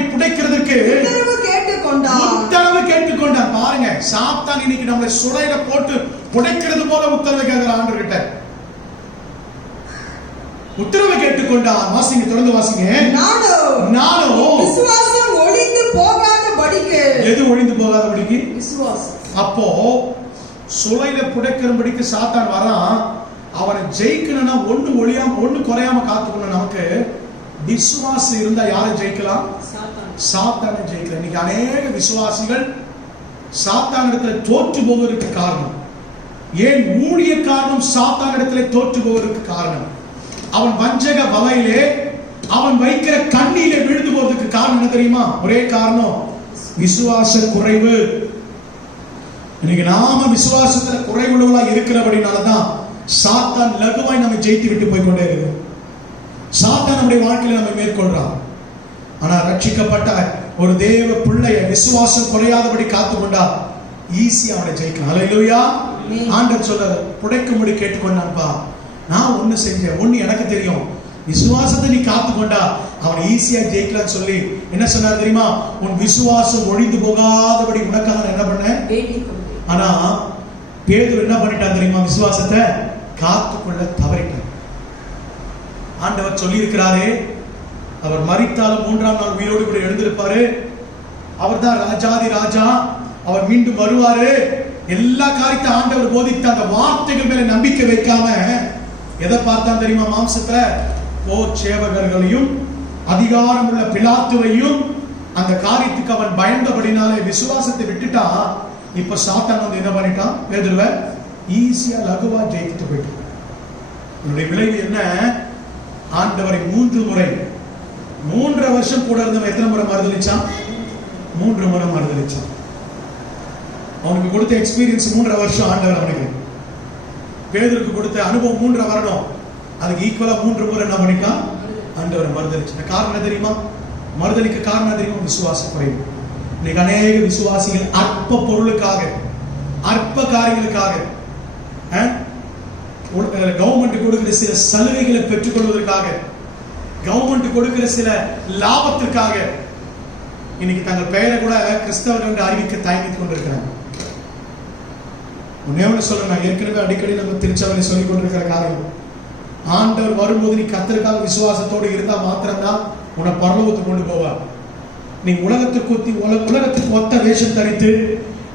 புடைக்கிறதற்கு உத்தரவு கேட்டுக்கொண்டார். பாருங்க, சாத்தான் இன்னைக்கு நம்மளை சுளையில போட்டு புடைக்கிறது போல உத்தரவு கேட்கிற ஆண்டவர்கிட்ட உத்தரவு கேட்டுக்கொண்டார். வாசிங்க, தொடர்ந்து வாசிங்க. நானோ விசுவாசம் ஒளிந்து போகாதபடிக்கு. எது ஒளிந்து போகாதபடிக்கு? விசுவாசம். அப்போ சுளையில புடைக்கிறபடிக்கு சாத்தான் வரான். அவனை ஜெயிக்கணும்னா ஒண்ணு குறையாம காத்துக்கணும். நமக்கு விசுவாசம் இருந்தா யாரை ஜெயிக்கலாம்? சாத்தானை ஜெயிக்கிறேன். இன்னைக்கு அநேக விசுவாசிகள் சாத்தானிடத்தில் தோற்று போவதற்கு காரணம் ஏன்? ஊழிய காரணம் சாத்தானிடத்தில் தோற்று போவதற்கு காரணம் அவன் வஞ்சக வலையிலே அவன் வைக்கிற கண்ணியிலே விழுந்து போவதற்கு காரணம் என்ன தெரியுமா? ஒரே காரணம், விசுவாச குறைவு. இன்னைக்கு நாம விசுவாசத்துல குறைவுள்ளவளா இருக்கிறபடினாலதான் சாத்தான் லகுவாய் நம்ம ஜெயித்து விட்டு போய் கொண்டே இருக்கிறோம். சாத்தான் நம்முடைய வாழ்க்கையில நம்ம மேற்கொள்றான். ஆனா ரட்சிக்கப்பட்ட ஒரு தேவ பிள்ளைய விசுவாசம் குறையாதபடி காத்துக்கொண்டா ஈஸியா அவனை ஜெயிக்கலாம். அல்லேலூயா. ஆண்டவர் சொல்ற புடைக்கும்படி கேட்டுக்கொண்டான்பா, நான் ஒண்ணு செஞ்சேன், ஒண்ணு எனக்கு தெரியும், விசுவாசத்தை நீ காத்துக்கொண்டா அவன் ஈஸியா ஜெயிக்கலாம்னு சொல்லி என்ன சொன்னார் தெரியுமா? உன் விசுவாசம் ஒழிந்து போகாதபடி உனக்காக நான் என்ன பண்ணேன். ஆனா பேதுரு என்ன பண்ணிட்டான் தெரியுமா? விசுவாசத்தை காத்துக்கொள்ள தவறிட்டான். ஆண்டவர் சொல்லி இருக்கிறாரே, அவர் மரித்தாலும் 3ஆம் நாள் உயிரோடு கூட எழுந்திருப்பாரு, அவர் தான் ராஜாதி ராஜா, அவர் மீண்டும் வருவாரு, எல்லா காரியத்தை ஆண்டவர் போதித்த அந்த வார்த்தைகள் மேல நம்பிக்கை வைக்காம எதை பார்த்தான் தெரியுமா? மாம்சத்துல போர் சேவகர்களையும் அதிகாரம் உள்ள பிலாத்துவையும். அந்த காரியத்துக்கு அவன் பயந்தபடினாலே விசுவாசத்தை விட்டுட்டா. இப்ப சாத்தான் வந்து என்ன பண்ணிட்டான்? பேதுருவை ஈஸியா லகுவா ஜெயித்து போயிட்டான். என்னுடைய விளைவு என்ன? ஆண்டவரை 3 முறை 3 வருஷம் கூட இருந்தவன் எத்தனை முறை மறுதலிச்சான்? 3 முறை மறுதலிச்சான். அவனுக்கு கொடுத்த எக்ஸ்பீரியன்ஸ் 3 வருஷம் ஆண்டவர் அவனுக்கு. பேதுருக்கு கொடுத்த அனுபவம் 3 வருடம். அதுக்கு ஈக்குவலா 3 முறை என்ன பண்ணிட்டான்? ஆண்டவரை மறுதலிச்சான். காரணம் தெரியுமா? மறுதலிக்க காரணம் தெரியுமா? விசுவாச குறைவு. இன்னைக்கு அநேக விசுவாசிகள் அற்ப பொருளுக்காக, அற்ப காரியங்களுக்காக, கவர்மெண்ட் கொடுக்கிற சில சலுகைகளை பெற்றுக் கொள்வதற்காக, கவர்மெண்ட் கொடுக்கிற சில லாபத்திற்காக இன்னைக்கு தங்கள் பெயரை கூட கிறிஸ்தவர்கள் என்று அறிவிக்க தயங்கிக் கொண்டிருக்கிறாங்க. ஒன்னே சொல்றேன், நான் ஏற்கனவே அடிக்கடி நம்ம திருச்சபையில சொல்லிக் கொண்டிருக்கிற காரியம், ஆண்டவர் வரும்போது நீ கர்த்தருக்காக விசுவாசத்தோடு இருந்தா மாத்திரம்தான் உன்னை பரலோகத்துக்கு கொண்டு போவார். நீ உலகத்துக்கு ஒத்த வேஷம் தரித்து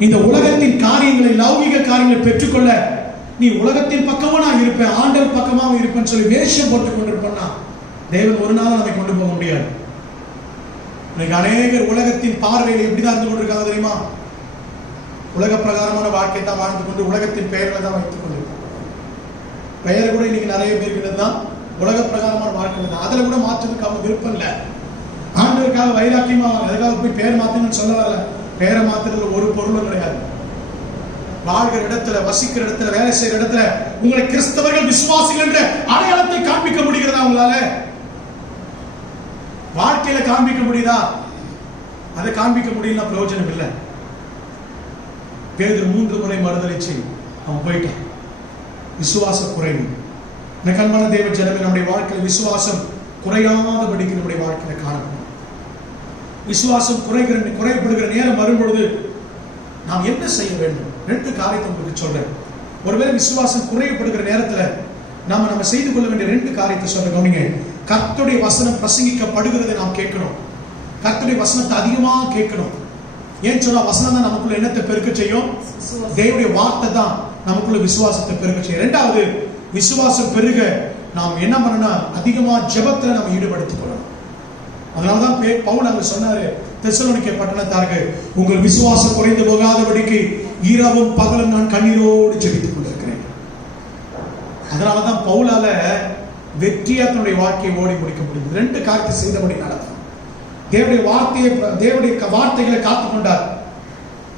இந்த உலகத்தின் காரியங்களை, லௌகிக காரியங்களை பெற்றுக்கொள்ள நீ உலகத்தின் பக்கமா நான் இருப்பேன், ஆண்டவர் பக்கமாக இருப்பேன்னு சொல்லி வேஷம் போட்டுக் கொண்டிருப்பா தேவன் ஒரு நாள் நம்மை கொண்டு போக முடியாது. இன்னைக்கு அநேகர் உலகத்தின் பார்வையில் எப்படிதான் இருந்து கொண்டிருக்காங்க தெரியுமா? உலக பிரகாரமான வாழ்க்கை தான் வாழ்ந்து கொண்டு உலகத்தின் பெயர்களை தான் வைத்துக் கொண்டிருக்காங்க. பெயர் கூட இன்னைக்கு நிறைய பேருக்கு தான் உலக பிரகாரமான வாழ்க்கை தான். அதுல கூட மாற்றத்துக்கு அவங்க விருப்பம் இல்லை. ஆண்டவருக்காக வைராக்கியமா எதுக்காக போய் பெயர் மாத்தணும்னு சொல்ல வரல. பெயரை மாத்துறதுல ஒரு பொருளும் கிடையாது. வாழ்கிற இடத்துல, வசிக்கிற இடத்துல, வேலை செய்யற இடத்துல உங்களை கிறிஸ்தவர்கள் விசுவாசிகள் என்ற அடையாளத்தை காண்பிக்க முடிகிறதா உங்களால? வாழ்க்கையில காண்பிக்க முடியுதா? அதை காண்பிக்க முடியல, பிரயோஜனம் இல்லை. பேதுரு 3 முறை மறுதலிச்சு அவன் போயிட்டான். விசுவாச குறைவு. கண்மான தேவ ஜனமே, நம்முடைய வாழ்க்கையில் விசுவாசம் குறையாதபடிக்கு நம்முடைய வாழ்க்கையில காணப்படும். விசுவாசம் குறைபடுகிற நேரம் வரும்பொழுது நாம் என்ன செய்ய வேண்டும்? 2 காரியத்தை உங்களுக்கு சொல்றேன். ஒருவேளை விசுவாசம் குறையப்படுகிற நேரத்துல நம்ம செய்து கொள்ள வேண்டிய 2 காரியத்தை சொல்றேன். கவனிங்க. கர்த்தருடைய வசனம் பிரசங்கிக்கப்படுகிறதை நாம் கேட்கணும். கர்த்தருடைய வசனத்தை அதிகமா கேட்கணும். ஏன் சொன்னா வசனம் தான் நமக்குள்ள எண்ணத்தை பெருக்க செய்யும். தேவனுடைய வார்த்தை தான் நமக்குள்ள விசுவாசத்தை பெருக்க செய்யும். 2வது, விசுவாசம் பெருக நாம் என்ன பண்ணணும்? அதிகமா ஜெபத்துல நம்ம ஈடுபடுத்திக் கொள்ளணும். அதனாலதான் பவுல் அங்க சொன்னாரு, தெசலோனிக்கே பட்டணத்தார்கள், உங்கள் விசுவாசம் குறைந்து போகாதபடிக்கு இரவும் பகலும் நான் கண்ணீரோடு ஜெபித்துக் கொண்டிருக்கிறேன். அதனாலதான் பவுலால வெற்றியா தன்னுடைய வாழ்க்கையை ஓடி முடிக்க முடியும். 2 காரியத்தை செய்தபடி நடத்தான். தேவனுடைய வார்த்தைகளை காத்துக்கொண்டார்.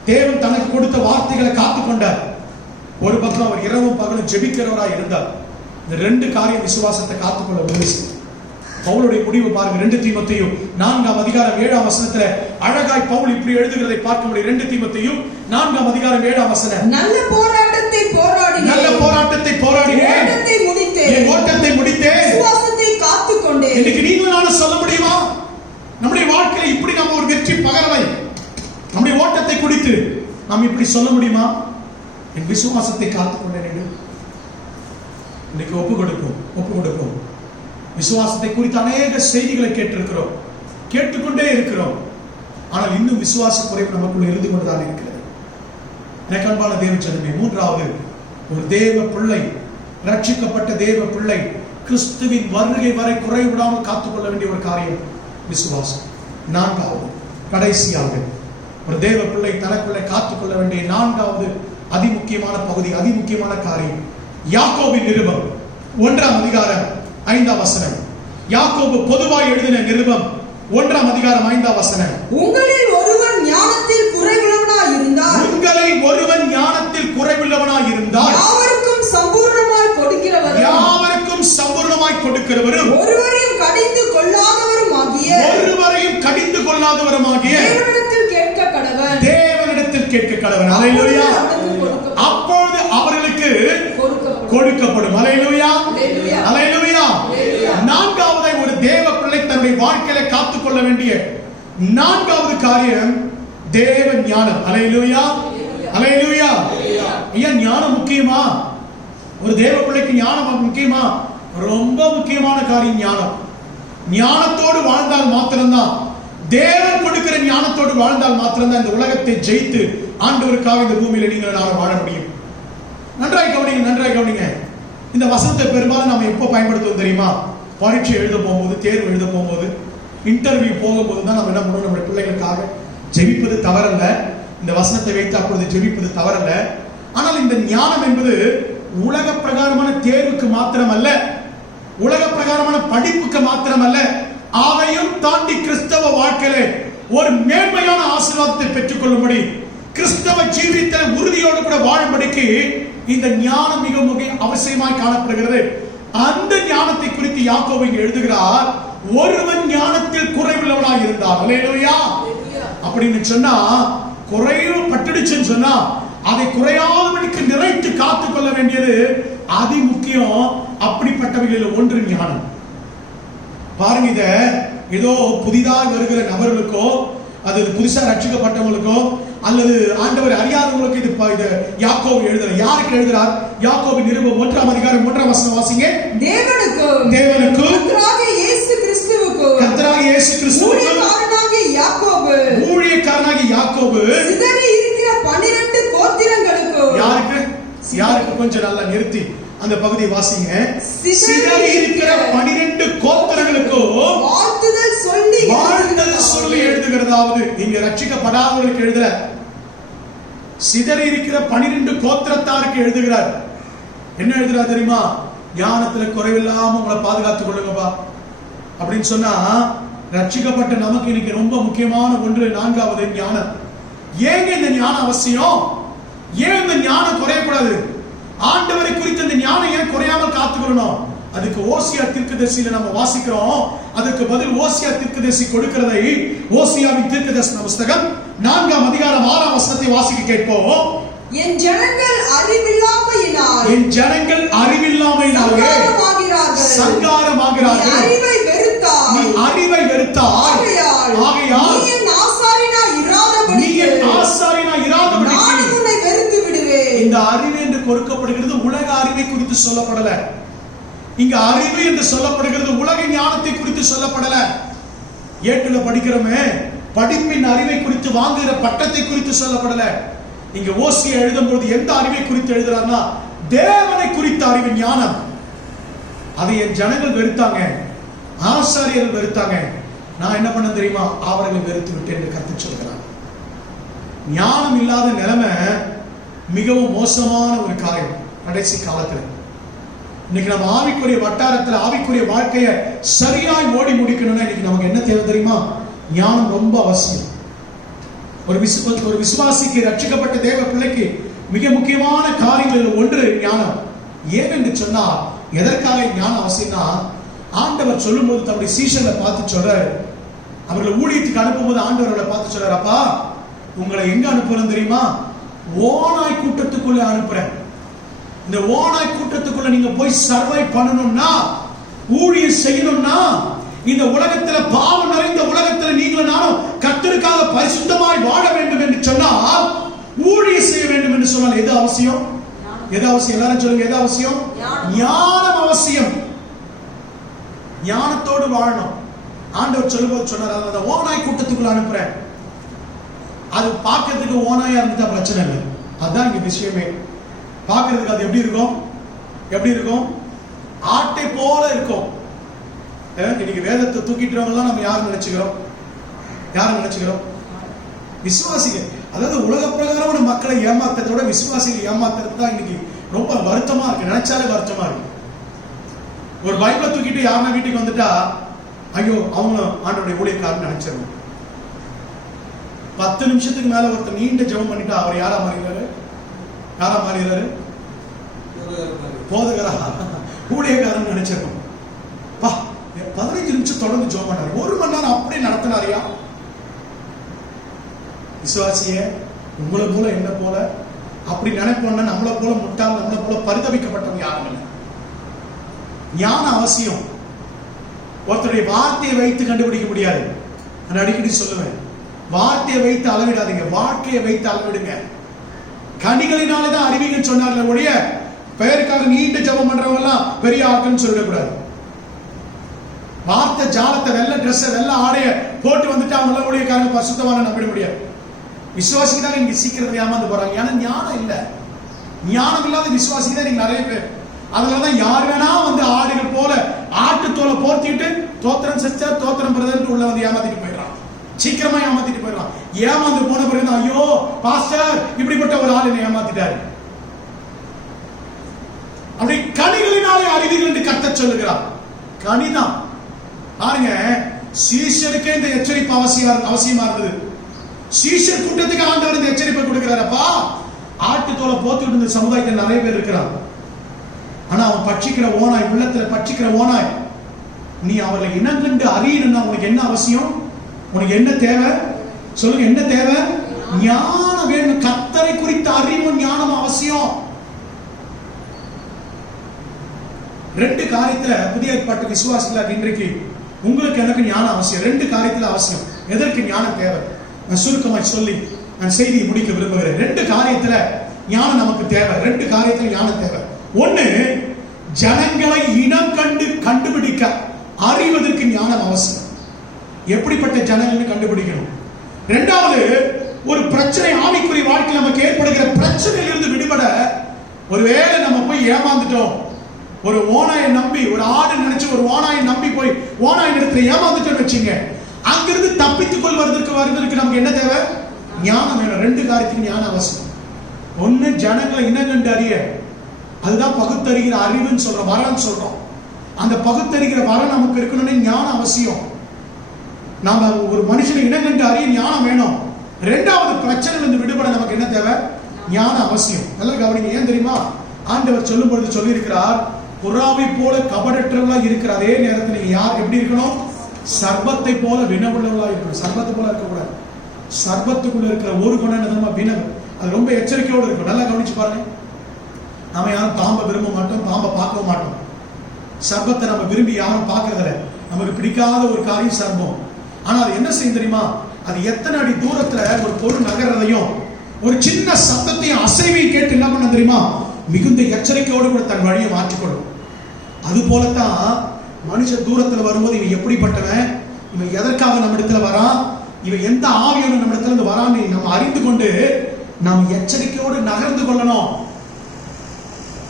தேவன் தனக்கு கொடுத்த வார்த்தைகளை காத்துக்கொண்டார். ஒரு பக்கம் அவர் இரவும் பகலும் ஜெபிக்கிறவராய் இருந்தார். இந்த 2 காரியம் விசுவாசத்தை காத்துக்கொள்ள உதவி செய்யும். பவுலுடைய முடிவு பாருங்க. 2 தீமோத்தேயு 4ஆம் அதிகாரம் 7ஆம் வசனத்துல அழகாய் பவுல் இப்படி எழுதுகிறதை பார்க்க முடியும். 2 தீமோத்தேயு 4ஆம் அதிகாரம் 7ஆம் வசனம். நல்ல போராட்டத்தை போராடினேன், ஓட்டத்தை முடித்தேன், விசுவாசத்தை காத்துக்கொண்டேன். இன்னைக்கு நீங்களும் நானும் சொல்ல முடியுமா? நம்முடைய வாழ்க்கையில இப்படி நம்ம ஒரு வெற்றி பகரவை, நம்முடைய ஓட்டத்தை குறித்து நாம் இப்படி சொல்ல முடியுமா? என் விசுவாசத்தை காத்துக்கொண்டேன் என்று இன்னைக்கு ஒப்பு கொடுப்போம். விசுவாசத்தை குறித்து அநேக செய்திகளை கேட்டிருக்கிறோம், கேட்டுக்கொண்டே இருக்கிறோம். ஆனால் இன்னும் விசுவாச குறைவு நமக்குள்ள இருந்து கொண்டுதான் இருக்கிறது. அன்பான தேவ ஜனமே, 3வது, ஒரு தேவ பிள்ளை, ரட்சிக்கப்பட்ட தேவ பிள்ளை கிறிஸ்துவின் வருகை வரை குறைவிடாமல் காத்துக்கொள்ள வேண்டிய ஒரு காரியம் விசுவாசம். 4வது, கடைசியாக ஒரு தேவ பிள்ளை தனக்குள்ளே காத்துக்கொள்ள வேண்டிய நான்காவது அதிமுக்கியமான பகுதி, அதிமுக்கியமான காரியம், யாக்கோபின் நிருபம் 1ஆம் அதிகாரம் 5ஆம் வசனம். யாக்கோபு பொதுவாய் எழுதின நிருபம் 1ஆம் அதிகாரம் 5ஆம் வசனம். உங்களில் ஒருவன் ஞானத்தில் குறைவுள்ளவனாய் இருந்தால், உங்களில் ஒருவன் ஞானத்தில் குறைவுள்ளவனாய் இருந்தால், யாவருக்கும் சம்பூர்ணமாய் கொடுக்கிறவரும், யாவருக்கும் சம்பூர்ணமாய் கொடுக்கிறவரும், ஒருவரையும் கடிந்து கொள்ளாதவருமாகிய, ஒருவரையும் கடிந்து கொள்ளாதவருமாகிய தேவனிடத்தில் கேட்க கடவன். தேவனிடத்தில் கேட்க கடவன். அல்லேலூயா. அப்பொழுது அவர்களுக்கு கொடுக்கப்படும். அல்லேலூயா. அல்லேலூயா. நான்காவது ஒரு தேவ பிள்ளை தன்னுடைய வாழ்க்கையில காத்துக்கொள்ள வேண்டிய நான்காவது காரியம் தேவ ஞானம். அல்லேலூயா. அல்லேலூயா. ஏன் ஞானம் முக்கியமா? ஒரு தேவ பிள்ளைக்கு ஞானம் முக்கியமா? ரொம்ப முக்கியமான காரியம் ஞானம். ஞானத்தோடு வாழ்ந்தால் மாத்திரம்தான், தேவன் கொடுக்கிற ஞானத்தோடு வாழ்ந்தால் மாத்திரம்தான் இந்த உலகத்தை ஜெயித்து ஆண்டவருக்காக இந்த பூமியில நீங்கள் நானும் வாழ முடியும். நன்றாய் கவனிங்க, நன்றாய் கவனிங்க. இந்த வசனத்தை பெரும்பாலும் நம்ம எப்போ பயன்படுத்துவோம் தெரியுமா? பரீட்சை எழுத போகும்போது, தேர்வு எழுத போகும்போது, இன்டர்வியூ போகும்போது தான் நம்ம என்ன பண்ணுவோம், நம்முடைய பிள்ளைகளுக்காக ஜெபிப்பது தவறல்ல. இந்த வசனத்தை வைத்து அப்பொழுது ஜெபிப்பது தவறல்ல. ஆனால் இந்த ஞானம் என்பது உலக பிரகாரமான தேர்வுக்கு மாத்திரமல்ல, உலக பிரகாரமான படிப்புக்கு மாத்திரமல்ல, அதையும் தாண்டி கிறிஸ்தவ வாழ்க்கையில ஒரு மேன்மையான ஆசீர்வாதத்தை பெற்றுக் கொள்ளும்படி, கிறிஸ்தவ ஜீவிதத்தில் உறுதியோடு கூட வாழும்படிக்கு இந்த ஞானம் மிக மிக அவசியமாய் காணப்படுகிறது. அந்த ஞானத்தை குறித்து யாக்கோபு இங்கு எழுதுகிறார், ஒருவன் ஞானத்தில் குறைவுள்ளவனாய் இருந்தார். அல்லேலூயா. அப்படின்னு சொன்னா, குறைவு பட்டுடுச்சுன்னு சொன்னா அதை குறையாதபடிக்கு நிறைத்து காத்துக் கொள்ள வேண்டியது அதி முக்கியம். அப்படிப்பட்டவைகளில் ஒன்று ஞானம். பாருங்க, இத ஏதோ புதிதாக வருகிற நபர்களுக்கோ, அது புதுசா ரட்சிக்கப்பட்டவங்களுக்கோ, அல்லது ஆண்டவர் அறியாதவங்களுக்கு இது யாக்கோபு எழுதுறார். யாருக்கு எழுதுறார்? யாக்கோபு நிருபம் 1ஆம் அதிகாரம் 1ஆம் வசனம் வாசிங்க. தேவனுக்கும் கர்த்தராகிய இயேசு கிறிஸ்துவுக்கும் ஊழியக்காரனாகிய யாக்கோபு சிதறி இருக்கிற 12 கோத்திரங்களுக்கும். யாருக்கு கொஞ்சம் நல்லா நிறுத்தி அந்த பகுதி வாசிங்க. சிதறி இருக்கிற 12 கோத்திரங்களுக்கும் வாழ்த்துதல் சொல்லி எழுதுகிறதாவது. இங்க ரட்சிக்கப்படாதவர்களுக்கு எழுதுற, சிதறி இருக்கிற 12 கோத்திரத்தாருக்கு எழுதுகிறார். என்ன எழுதுறார் தெரியுமா? ஞானத்துல குறைவில்லாம உங்களை பாதுகாத்துக் கொள்ளுங்கப்பா அப்படின்னு சொன்னா, ரட்சிக்கப்பட்ட நமக்கு இன்னைக்கு ரொம்ப முக்கியமான ஒன்று, நான்காவது ஞானம். ஏங்க இந்த ஞானம் அவசியம்? ஏன் இந்த ஞானம் குறையக்கூடாது? ஆண்டவரை குறித்த இந்த ஞானம் ஏன் குறையாமல் காத்துக்கொள்ளணும்? அதுக்கு ஓசியா தீர்க்கதரிசியில நம்ம வாசிக்கிறோம். அதுக்கு பதில் ஓசியா தீர்க்கதரிசி கொடுக்கிறதை ஓசியாவின் தீர்க்கதரிசன புத்தகம் 4ஆம் அதிகாரம் 6ஆம் வசனத்தை வாசிக்க கேட்போம். என் ஜனங்கள் அறிவில்லாமையினால் சங்காரமாகிறார்கள். நீ அறிவை வெறுத்தாய். ஆகையால் நீ என் ஆசாரியனாய் இராதபடிக்கு நான் உன்னை வெறுத்து விடுவேன். இந்த அறிவு என்று கொடுக்கப்படுகிறது உலக அறிவை குறித்து சொல்லப்படல. இங்க அறிவு என்று சொல்லப்படுகிறது உலக ஞானத்தை குறித்து சொல்லப்படல. ஏட்டுல படிக்கிறோமே, படிப்பின் அறிவை குறித்து, வாங்குகிற பட்டத்தை குறித்து சொல்லப்படல. இங்க ஓசியா எழுதும்போது எந்த அறிவை குறித்து எழுதுறாருன்னா, தேவனை குறித்த அறிவு, ஞானம். அதை என் ஜனங்கள் வெறுத்தாங்க, ஆசாரியர்கள் வெறுத்தாங்க. நான் என்ன பண்ண தெரியுமா? அவர்களை வெறுத்து விட்டேன் என்று கர்த்தர் சொல்கிறார். ஞானம் இல்லாத நிலைமை மிகவும் மோசமான ஒரு காரியம் கடைசி காலத்தில். இன்னைக்கு நம்ம ஆவிக்குரிய வட்டாரத்தில் ஆவிக்குரிய வாழ்க்கையை சரியாய் ஓடி முடிக்கணும்னா இன்னைக்கு நமக்கு என்ன தேவை தெரியுமா? ஞானம் ரொம்ப அவசியம். ஒரு விசுவாசிக்கு, ரட்சிக்கப்பட்ட தேவ பிள்ளைக்கு மிக முக்கியமான காரியங்களில் ஒன்று ஞானம். ஏன் என்று சொன்னா, எதற்காக ஞானம் அவசியம்னா, ஆண்டவர் சொல்லும் போது தன்னுடைய சீஷர்களை பார்த்து சொல்றாரு, அவர்களை ஊழியத்துக்கு அனுப்பும்போது ஆண்டவர்களை பார்த்து சொல்றாரு, அப்பா உங்களை எங்க அனுப்புறேன் தெரியுமா? ஓநாய் கூட்டத்துக்குள்ள அனுப்புறேன். இந்த ஓநாய் கூட்டத்துக்குள்ள நீங்க போய் சர்வை பண்ணணும்னா, ஊழியம் செய்யணும்னா, இந்த உலகத்துல பாவம் நிறைந்த உலகத்துல நீங்களும் நானும் கர்த்தருக்காக பரிசுத்தமாய் வாழ வேண்டும் என்று சொன்னால், ஊழியம் செய்ய வேண்டும் என்று சொன்னால் எது அவசியம்? எது அவசியம்? எல்லாரும் சொல்லுங்க, எது அவசியம்? ஞானம் அவசியம். ஞானத்தோடு வாழணும். ஆண்டவர் சொல்லும்போது சொன்னார், அந்த ஓநாய் கூட்டத்துக்குள்ள அனுப்புறேன். அது பார்க்கறதுக்கு ஓநாயா இருந்துட்டா பிரச்சனை இல்லை. அதுதான் இங்க விஷயமே. பார்க்கறதுக்கு அது எப்படி இருக்கும்? எப்படி இருக்கும்? ஆட்டை போல இருக்கும். இன்னைக்கு வேதத்தை தூக்கிட்டுறவங்கலாம் நம்ம யாரும் நினைச்சுக்கிறோம்? விசுவாசிகள், அதாவது உலக பிரகாரமான மக்களை ஏமாத்தத்தோட விசுவாசிகள் ஏமாத்துறது தான் இன்னைக்கு ரொம்ப வருத்தமா இருக்கு. நினைச்சாலே வருத்தமா இருக்கு. ஒரு பைபிளை தூக்கிட்டு யாருன்னா வீட்டுக்கு வந்துட்டா ஐயோ அவங்களும் ஆண்டவருடைய ஊழியக்காரன்னு நினைச்சிடணும். 10 நிமிஷத்துக்கு மேல ஒருத்தர் நீண்ட ஜெபம் பண்ணிட்டா அவர் யாரா மாறிடுறாரு? யாரா மாறிடுறாரு? போதகரா, ஊழியக்காரன் நினைச்சிடணும். 15 நிமிஷம் தொடர்ந்து ஜெபம் பண்ணாரு, 1 மணி நேரம் அப்படியே நடத்தினாரியா? விசுவாசிய உங்களை போல என்ன போல அப்படி நினைப்போம்னா நம்மளை போல முட்டாள், நம்மளை போல பரிதவிக்கப்பட்டவங்க யாரும் இல்லை. ஞானம் அவசியம். ஒருத்தருடைய வார்த்தையை வைத்து கண்டுபிடிக்க முடியாது. நான் அடிக்கடி சொல்லுவேன், வார்த்தையை வைத்து அளவிடாதீங்க, வாழ்க்கையை வைத்து அளவிடுங்க. கனிகளினாலதான் அறிவிங்கன்னு சொன்னார்ல ஒழிய பெயருக்காக நீண்ட ஜெபம் பண்றவங்க எல்லாம் பெரிய ஆட்கள்னு சொல்லிடக்கூடாது. வார்த்தை ஜாலத்தை, வெள்ளை ட்ரெஸ், வெள்ளை ஆடைய போட்டு வந்துட்டு அவங்க எல்லாம் ஊழியக்காரங்க பரிசுத்தவான நம்பிட முடியாது. விசுவாசிக்கு தான் நீங்க சீக்கிரத்தில் ஏமாந்து போறாங்க. ஏன்னா ஞானம் இல்ல. ஞானம் இல்லாத விசுவாசிக்கு தான் நீங்க நிறைய பேர். அதனாலதான் யார் வேணா வந்து ஆடுகள் போல ஆட்டுத்தோலை போர்த்திட்டு தோத்திரம் செஞ்சா தோத்திரம் பிரதர் உள்ள வந்து ஏமாத்திட்டு போயிடறான். சீக்கிரமா ஏமாத்திட்டு போயிடறான். ஏமாந்து போன பிறகு ஐயோ பாஸ்டர் இப்படிப்பட்ட ஒரு ஆள் என்னை ஏமாத்திட்டாரு. அப்படி கனிகளினாலே அறிவீர்கள் என்று கர்த்தர் சொல்லுகிறார். கனிதான் பாருங்க. சீஷருக்கே இந்த எச்சரிப்பு அவசியமா இருந்தது. சீஷர் கூட்டத்துக்கு ஆண்டவர் இந்த எச்சரிப்பை கொடுக்கிறாரப்பா. ஆட்டுத்தோலை போத்துக்கிட்டு இந்த சமுதாயத்தில் நிறைய பேர் இருக்கிறான். ஆனா அவன் பட்சிக்கிற ஓனாய், உள்ளத்துல பட்சிக்கிற ஓனாய். நீ அவர்களை இனங்கண்டு அறியணும்னா உனக்கு என்ன அவசியம்? உனக்கு என்ன தேவை சொல்லுங்க? என்ன தேவை? ஞானம் வேணும். கர்த்தரை குறித்த அறிவும் ஞானம் அவசியம். 2 காரியத்துல புதிய ஏற்பாட்டு விசுவாசிகளாக இன்றைக்கு உங்களுக்கு எனக்கு ஞானம் அவசியம். 2 காரியத்துல அவசியம். எதற்கு ஞானம் தேவை? நான் சுருக்கமாய் சொல்லி நான் செய்தியை முடிக்க விரும்புகிறேன். 2 காரியத்துல ஞானம் நமக்கு தேவை. 2 காரியத்துல ஞானம் தேவை. ஒண்ணு, ஜனங்களை இனம் கண்டு கண்டுபிடிக்க அறிவதற்கு ஞானம் அவசியம். எப்படிப்பட்ட ஜனங்கள்னு கண்டுபிடிக்கணும். 2வது, ஒரு பிரச்சனை, ஆவிக்குரிய வாழ்க்கையில் நமக்கு ஏற்படுகிற பிரச்சனையிலிருந்து இருந்து விடுபட, ஒருவேளை நம்ம போய் ஏமாந்துட்டோம், ஒரு ஓனாயை நம்பி, ஒரு ஆடு நினைச்சு ஒரு ஓனாயை நம்பி போய் ஓனாய் இடத்துல ஏமாந்துட்டோம் வச்சுங்க, அங்கிருந்து தப்பித்துக் வருவதற்கு நமக்கு என்ன தேவை? ஞானம் வேணும். 2 காரியத்துக்கு ஞானம் அவசியம். ஒண்ணு, ஜனங்களை இனங்கண்டு அறிய, அதுதான் பகுத்தறிகிற அறிவுன்னு சொல்றோம், வரன்னு சொல்றோம். அந்த பகுத்தறிகிற வரம் நமக்கு இருக்கணும்னு ஞானம் அவசியம். நாம ஒரு மனுஷனை இனங்கண்டு அறிய ஞானம் வேணும். 2வது, பிரச்சனையிலிருந்து விடுபட நமக்கு என்ன தேவை? ஞானம் அவசியம். நல்லா கவனிங்க. ஏன் தெரியுமா? ஆண்டவர் சொல்லும் பொழுது சொல்லி இருக்கிறார், புறாவை போல கபடற்றவளா இருக்கிற அதே நேரத்தில் நீங்க யார் எப்படி இருக்கணும்? சர்பத்தை போல வினவுள்ளவளா இருக்கணும். சர்பத்தை போல இருக்கக்கூடாது. சர்பத்துக்குள்ள இருக்கிற ஒரு குணம் என்ன? வினவு. அது ரொம்ப எச்சரிக்கையோடு இருக்கும். நல்லா கவனிச்சு பாருங்க. நாம யாரும் பாம்பை விரும்ப மாட்டோம், பாம்பை பார்க்கவும் மாட்டோம். சர்பத்தை நம்ம விரும்பி யாரும் பார்க்கறதில்ல. நமக்கு பிடிக்காத ஒரு காரியம் சர்பம். ஆனா அது என்ன செய்யும் தெரியுமா? அது எத்தனை அடி தூரத்துல ஒரு பொருள் நகர்றதையும் ஒரு சின்ன சத்தத்தையும் அசைவையும் கேட்டு என்ன பண்ண தெரியுமா? மிகுந்த எச்சரிக்கையோடு கூட தன் வழியை மாற்றிக்கொள்ளும். அது போலத்தான் மனுஷன் தூரத்துல வரும்போது இவன் எப்படிப்பட்டவன், இவன் எதற்காக நம்ம இடத்துல வரான், இவன் எந்த ஆவியோட நம்ம இடத்துல இருந்து வரான்னு நம்ம அறிந்து கொண்டு நாம் எச்சரிக்கையோடு நகர்ந்து கொள்ளணும்.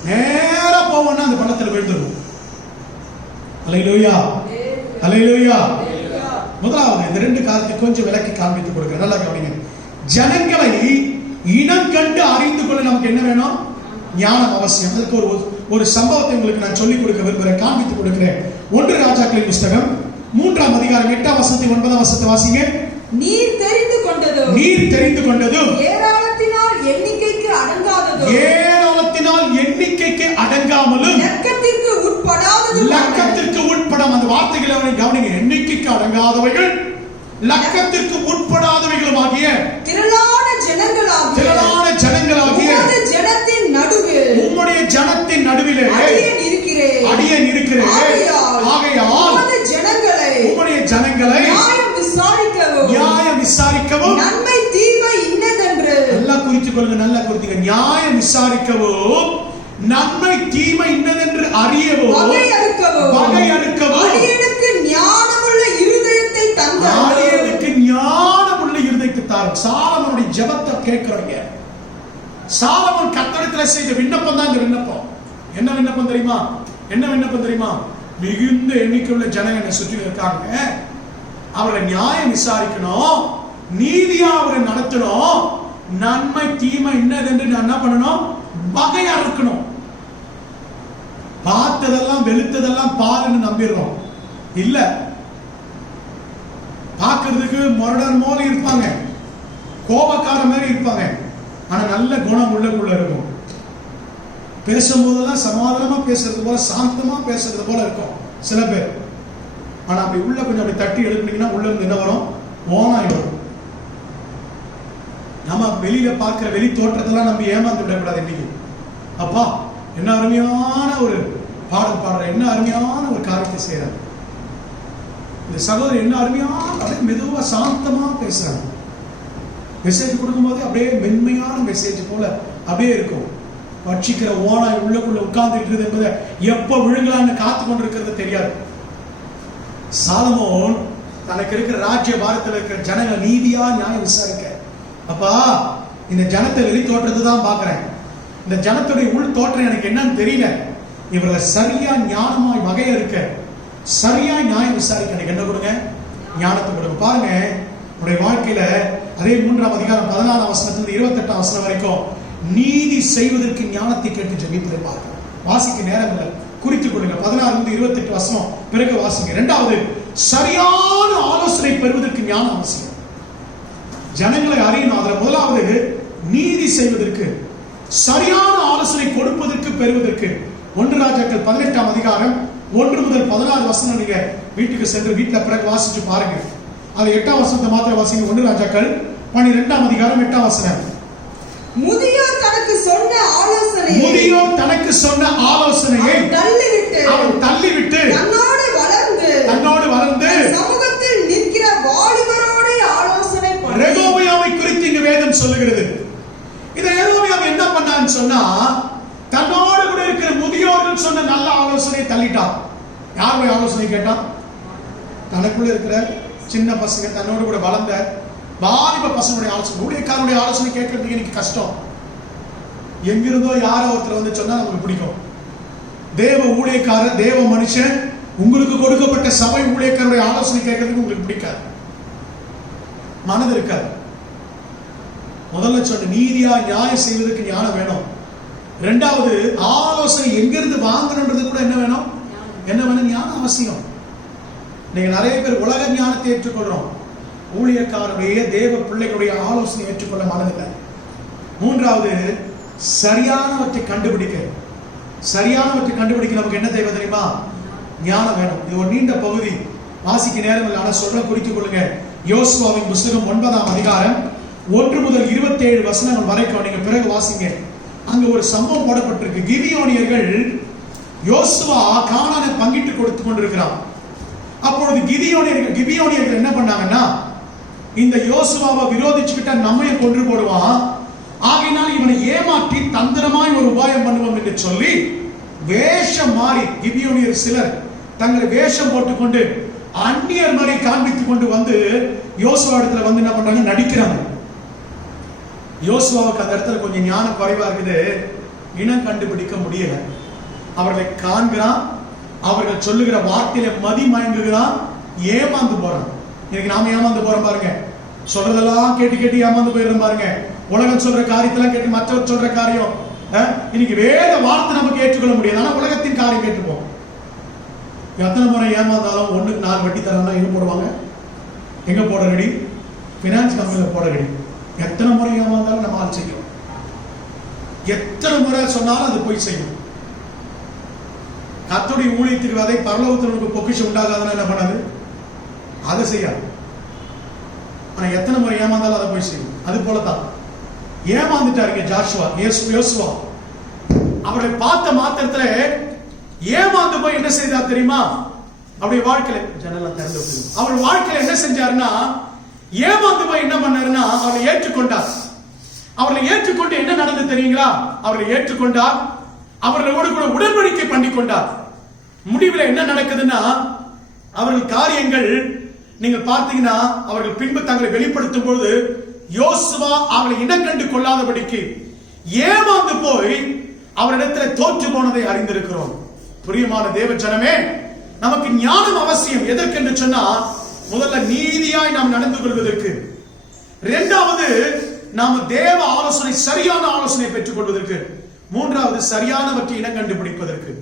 நேரா போவோம்னா அந்த பள்ளத்துல விழுந்துடும். அல்லேலூயா, அல்லேலூயா. முதலாவது இந்த 2 காரியத்தை கொஞ்சம் விளக்கி காண்பித்து கொடுக்கிறேன். நல்லா கவனிங்க. ஜனங்களை இனம் கண்டு அறிந்து கொள்ள நமக்கு என்ன வேணும்? ஞானம் அவசியம். அதுக்கு ஒரு சம்பவத்தை உங்களுக்கு நான் சொல்லிக் கொடுக்க விரும்புகிறேன், காண்பித்து கொடுக்கிறேன். 1 ராஜாக்களின் புஸ்தகம் 3ஆம் அதிகாரம் 8ஆம் வசனத்தை 9ஆம் வசனத்தை வாசிங்க. நீர் தெரிந்து கொண்டதும் ஏராளத்தினால் எண்ணிக்கைக்கு அடங்காததும், ஏராளத்தினால் எண்ணிக்கைக்கு அடங்காமலும், லக்கத்திற்கு உட்படாம, அந்த வார்த்தைகளை கவனிங்க. எண்ணிக்கைக்கு அடங்காதவைகள், லக்கத்திற்கு உட்படாதவைகளும் ஆகிய திரளான ஜனங்களாகிய உம்முடைய ஜனத்தின் நடுவிலே அடியேன் இருக்கிறேன். ஆகையால் உம்முடைய ஜனங்களை நியாயம் விசாரிக்கவும், நன்மை தீமை இன்னதென்று, நல்லா குறித்துக் கொள்ளுங்க, நல்லா குறித்துங்க. நியாயம் விசாரிக்கவும், நன்மை தீமை இன்னதென்று அறியவும், வகை அடுக்கவும், அடியேனுக்கு ஞானமுள்ள இருதயத்தை தந்தார். அடியேனுக்கு ஞானமுள்ள இருதயத்தை தாரும். சாலமோனுடைய ஜெபத்தை கேட்கிறவங்க, சாலமோன் கர்த்தரிடத்தில் செய்த விண்ணப்பம் தான் இந்த விண்ணப்பம். என்ன விண்ணப்பம் தெரியுமா? என்ன விண்ணப்பம் தெரியுமா? மிகுந்த எண்ணிக்கையுள்ள ஜனங்க என்னை சுற்றி இருக்காங்க, அவர்களை நியாயம் விசாரிக்கணும், நீதியா அவரை நடத்தணும். நன்மை தீமை என்னது என்று நான் என்ன பண்ணணும்? வகையா இருக்கணும். பார்த்ததெல்லாம் வெளுத்ததெல்லாம் பாலுன்னு நம்பிடுறோம். இல்ல, பார்க்கிறதுக்கு முரடன் போல இருப்பாங்க, கோபக்கார மாதிரி இருப்பாங்க, ஆனா நல்ல குணம் உள்ளக்குள்ள இருக்கும். பேசும்போதெல்லாம் சமாதானமா பேசுறது போல, சாந்தமா பேசுறது போல இருக்கும் சில பேர். ஆனா அப்படி உள்ள கொஞ்சம் அப்படி தட்டி எழுப்புனீங்கன்னா உள்ள இருந்து என்ன வரும்? ஓனாய் வரும். நம்ம வெளியில பார்க்கிற வெளி தோற்றத்தெல்லாம் நம்ம ஏமாந்து விடக்கூடாது. இன்னைக்கு அப்பா என்ன அருமையான ஒரு பாடல் பாடுற, என்ன அருமையான ஒரு காரியத்தை செய்யறாரு, இந்த சகோதரி என்ன அருமையான, அப்படியே மெதுவா சாந்தமா பேசுறாங்க. மெசேஜ் கொடுக்கும்போது அப்படியே மென்மையான மெசேஜ் போல அப்படியே இருக்கும். வச்சிக்கிற ஓனாய் உள்ளக்குள்ள உட்கார்ந்து இருக்கிறது என்பதை எப்ப விழுங்கலான்னு காத்து கொண்டிருக்கிறது தெரியாது. சாலமோன் தனக்கு இருக்கிற ராஜ்ய பாரத்தில் இருக்கிற ஜனங்களை நீதியா நியாயம் விசாரிக்க, அப்பா இந்த ஜனத்தை வெளி தோற்றத்தை தான் பாக்குறேன், இந்த ஜனத்துடைய உள் தோற்றம் எனக்கு என்னன்னு தெரியல, இவர்களை சரியா ஞானமாய் வகைய இருக்க, சரியா நியாயம் விசாரிக்க எனக்கு என்ன கொடுங்க? ஞானத்தை கொடுங்க. பாருங்க, உடைய வாழ்க்கையில அதே 3ஆம் அதிகாரம் 14ஆம் வசனத்திலிருந்து 28ஆம் வசனம் வரைக்கும் நீதி செய்வதற்கு ஞானத்தை கேட்டு ஜெபிப்பதை பார்க்கிறோம். வாசிக்க நேரம் இல்லை, குறித்துக் கொள்ளுங்க. 16 28 வசனம் பிறகு வாசிங்க. இரண்டாவது, சரியான ஆலோசனை பெறுவதற்கு ஞானம் அவசியம். ஜனங்களை அறியணும். அதுல முதலாவது நீதி செய்வதற்கு, சரியான ஆலோசனை கொடுப்பதற்கு, பெறுவதற்கு. 1 ராஜாக்கள் 18ஆம் அதிகாரம் 1 முதல் 16 வசனம் நீங்க வீட்டுக்கு சென்று வீட்டுல பிறகு வாசிச்சு பாருங்க. அது 8ஆம் வசனத்தை மாத்திரம் வாசிங்க. 1 ராஜாக்கள் 12ஆம் அதிகாரம் 8ஆம் வசனம். முதியோர் தனக்கு சொன்ன ஆலோசனையை அவன் தள்ளிவிட்டு தன்னோடு வளர்ந்து சமூகத்தில் நிற்கிற வாலிபரோட ஆலோசனை பண்ணி. ரெகோபியாமை குறித்து இங்கு வேதம் சொல்லுகிறது. இதை ரெகோபியாம் என்ன பண்ணான்னு சொன்னா, தன்னோடு கூட இருக்கிற முதியோர்கள் சொன்ன நல்ல ஆலோசனை தள்ளிட்டான். யார் போய் ஆலோசனை கேட்டான்? தனக்குள்ள இருக்கிற சின்ன பசங்க, தன்னோடு கூட வளர்ந்த வாலிப பசங்களுடைய ஆலோசனை. ஊழியக்காரனுடைய ஆலோசனை கேட்கறதுக்கு எனக்கு கஷ்டம். எங்கிருந்தோ யாரோ ஒருத்தர் வந்து சொன்னா நமக்கு பிடிக்கும். தேவ ஊழியக்காரர், தேவ மனுஷன், உங்களுக்கு கொடுக்கப்பட்ட சபை ஊழியக்காரருடைய ஆலோசனை கேட்கறதுக்கு உங்களுக்கு பிடிக்காது, மனது இருக்காது. முதல்ல சொன்ன நீதியா நியாயம் செய்வதற்கு ஞானம் வேணும். இரண்டாவது, ஆலோசனை எங்கிருந்து வாங்கணுன்றது கூட என்ன வேணும்? ஞானம் அவசியம். நீங்க நிறைய பேர் உலக ஞானத்தை ஏற்றுக்கொள்றோம், ஊழியக்காரருடைய தேவ பிள்ளைகளுடைய ஆலோசனை ஏற்றுக்கொள்ள மனதில்லை. மூன்றாவது, சரியானவற்றை கண்டுபிடிக்க நமக்கு என்ன தேவை தெரியுமா? ஞானம் வேணும். இது ஒரு நீண்ட பகுதி, வாசிக்க நேரம் இல்லை, ஆனா சொல்ற குறித்துக் கொள்ளுங்க. யோசுவாவின் புத்தகம் 9ஆம் அதிகாரம் 1 முதல் 27 வசனங்கள் வரைக்கும் நீங்க பிறகு வாசிங்க. அங்க ஒரு சம்பவம் போடப்பட்டிருக்கு. கிபியோனியர்கள், யோசுவா கானானை பங்கிட்டு கொடுத்து கொண்டிருக்கிறான். அப்பொழுது கிபியோனியர்கள் என்ன பண்ணாங்கன்னா, இந்த யோசுவாவை விரோதிச்சுக்கிட்ட நம்மையும் கொன்று போடுவான், ஆகையினால் இவனை ஏமாற்றி தந்திரமாய் ஒரு உபாயம் பண்ணுவோம் என்று சொல்லி வேஷம் மாறி, கிபியோனியர் சிலர் தங்களை வேஷம் போட்டுக்கொண்டு அந்நியர் மாதிரி காண்பித்துக் கொண்டு வந்து யோசுவா இடத்துல வந்து என்ன பண்றாங்க? நடிக்கிறாங்க. யோசுவாவுக்கு அந்த இடத்துல கொஞ்சம் ஞானம் குறைவா இருக்குது, இனம் கண்டுபிடிக்க முடியல. அவர்களை காண்கிறான், அவர்கள் சொல்லுகிற வார்த்தையில மதி மயங்குகிறான், ஏமாந்து போறான். இன்னைக்கு நாம ஏமாந்து போறோம் பாருங்க. சொல்றதெல்லாம் கேட்டு ஏமாந்து போயிடும் பாருங்க. உலகம் சொல்ற காரியத்தெல்லாம் கேட்டு மற்றவர் சொல்ற காரியம், இன்னைக்கு வேத வார்த்தை நமக்கு ஏற்றுக்கொள்ள முடியாது, ஆனா உலகத்தின் காரியம் கேட்டுப்போம். எத்தனை முறை ஏமாந்தாலும் 1க்கு 4 வட்டி தரலாம் எங்க போடுவாங்க? எங்க போட ரெடி? பினான்ஸ் கம்பெனியில போட ரெடி. எத்தனை முறை ஏமாந்தாலும் நம்ம ஆள் செய்யும், எத்தனை முறை சொன்னாலும் அது போய் செய்யும். கர்த்தருடைய ஊழியத்துக்கு வதை பரலோகத்தில் பொக்கிஷம் உண்டாகாதுன்னு என்ன பண்ணாது? அதை செய்யாது. ஆனா எத்தனை முறை ஏமாந்தாலும் அதை போய் செய்யும். அது போலதான் ஏமாந்துட்டாருங்க யோசுவா. அவரை பார்த்த மாத்திரத்துல ஏமாந்து போய் என்ன செய்தார் தெரியுமா? அவருடைய வாழ்க்கையில ஜன்னலாம் திறந்து விட்டு அவர் வாழ்க்கையில என்ன செஞ்சாருன்னா, ஏமாந்து போய் என்ன பண்ணாருன்னா, அவரை ஏற்றுக்கொண்டார். அவர்களை ஏற்றுக்கொண்டு என்ன நடந்து தெரியுங்களா? அவர்களை ஏற்றுக்கொண்டார், அவர்களோடு கூட உடன்படிக்கை பண்ணி கொண்டார். முடிவில் என்ன நடக்குதுன்னா, அவர்கள் காரியங்கள் நீங்கள் பார்த்தீங்கன்னா, அவர்கள் பின்பு தங்களை வெளிப்படுத்தும் பொழுது யோசுவா அவர்களை இனம் கண்டு கொள்ளாதபடிக்கு ஏமாந்து போய் அவரிடத்துல தோற்று போனதை அறிந்திருக்கிறோம். பிரியமான தேவ ஜனமே, நமக்கு ஞானம் அவசியம். எதற்கென்று சொன்னா, முதல்ல நீதியாய் நாம் நடந்து கொள்வதற்கு, இரண்டாவது, நாம தேவ ஆலோசனை, சரியான ஆலோசனை பெற்றுக் கொள்வதற்கு. மூன்றாவது, சரியானவற்றை இனம் கண்டுபிடிப்பதற்கு.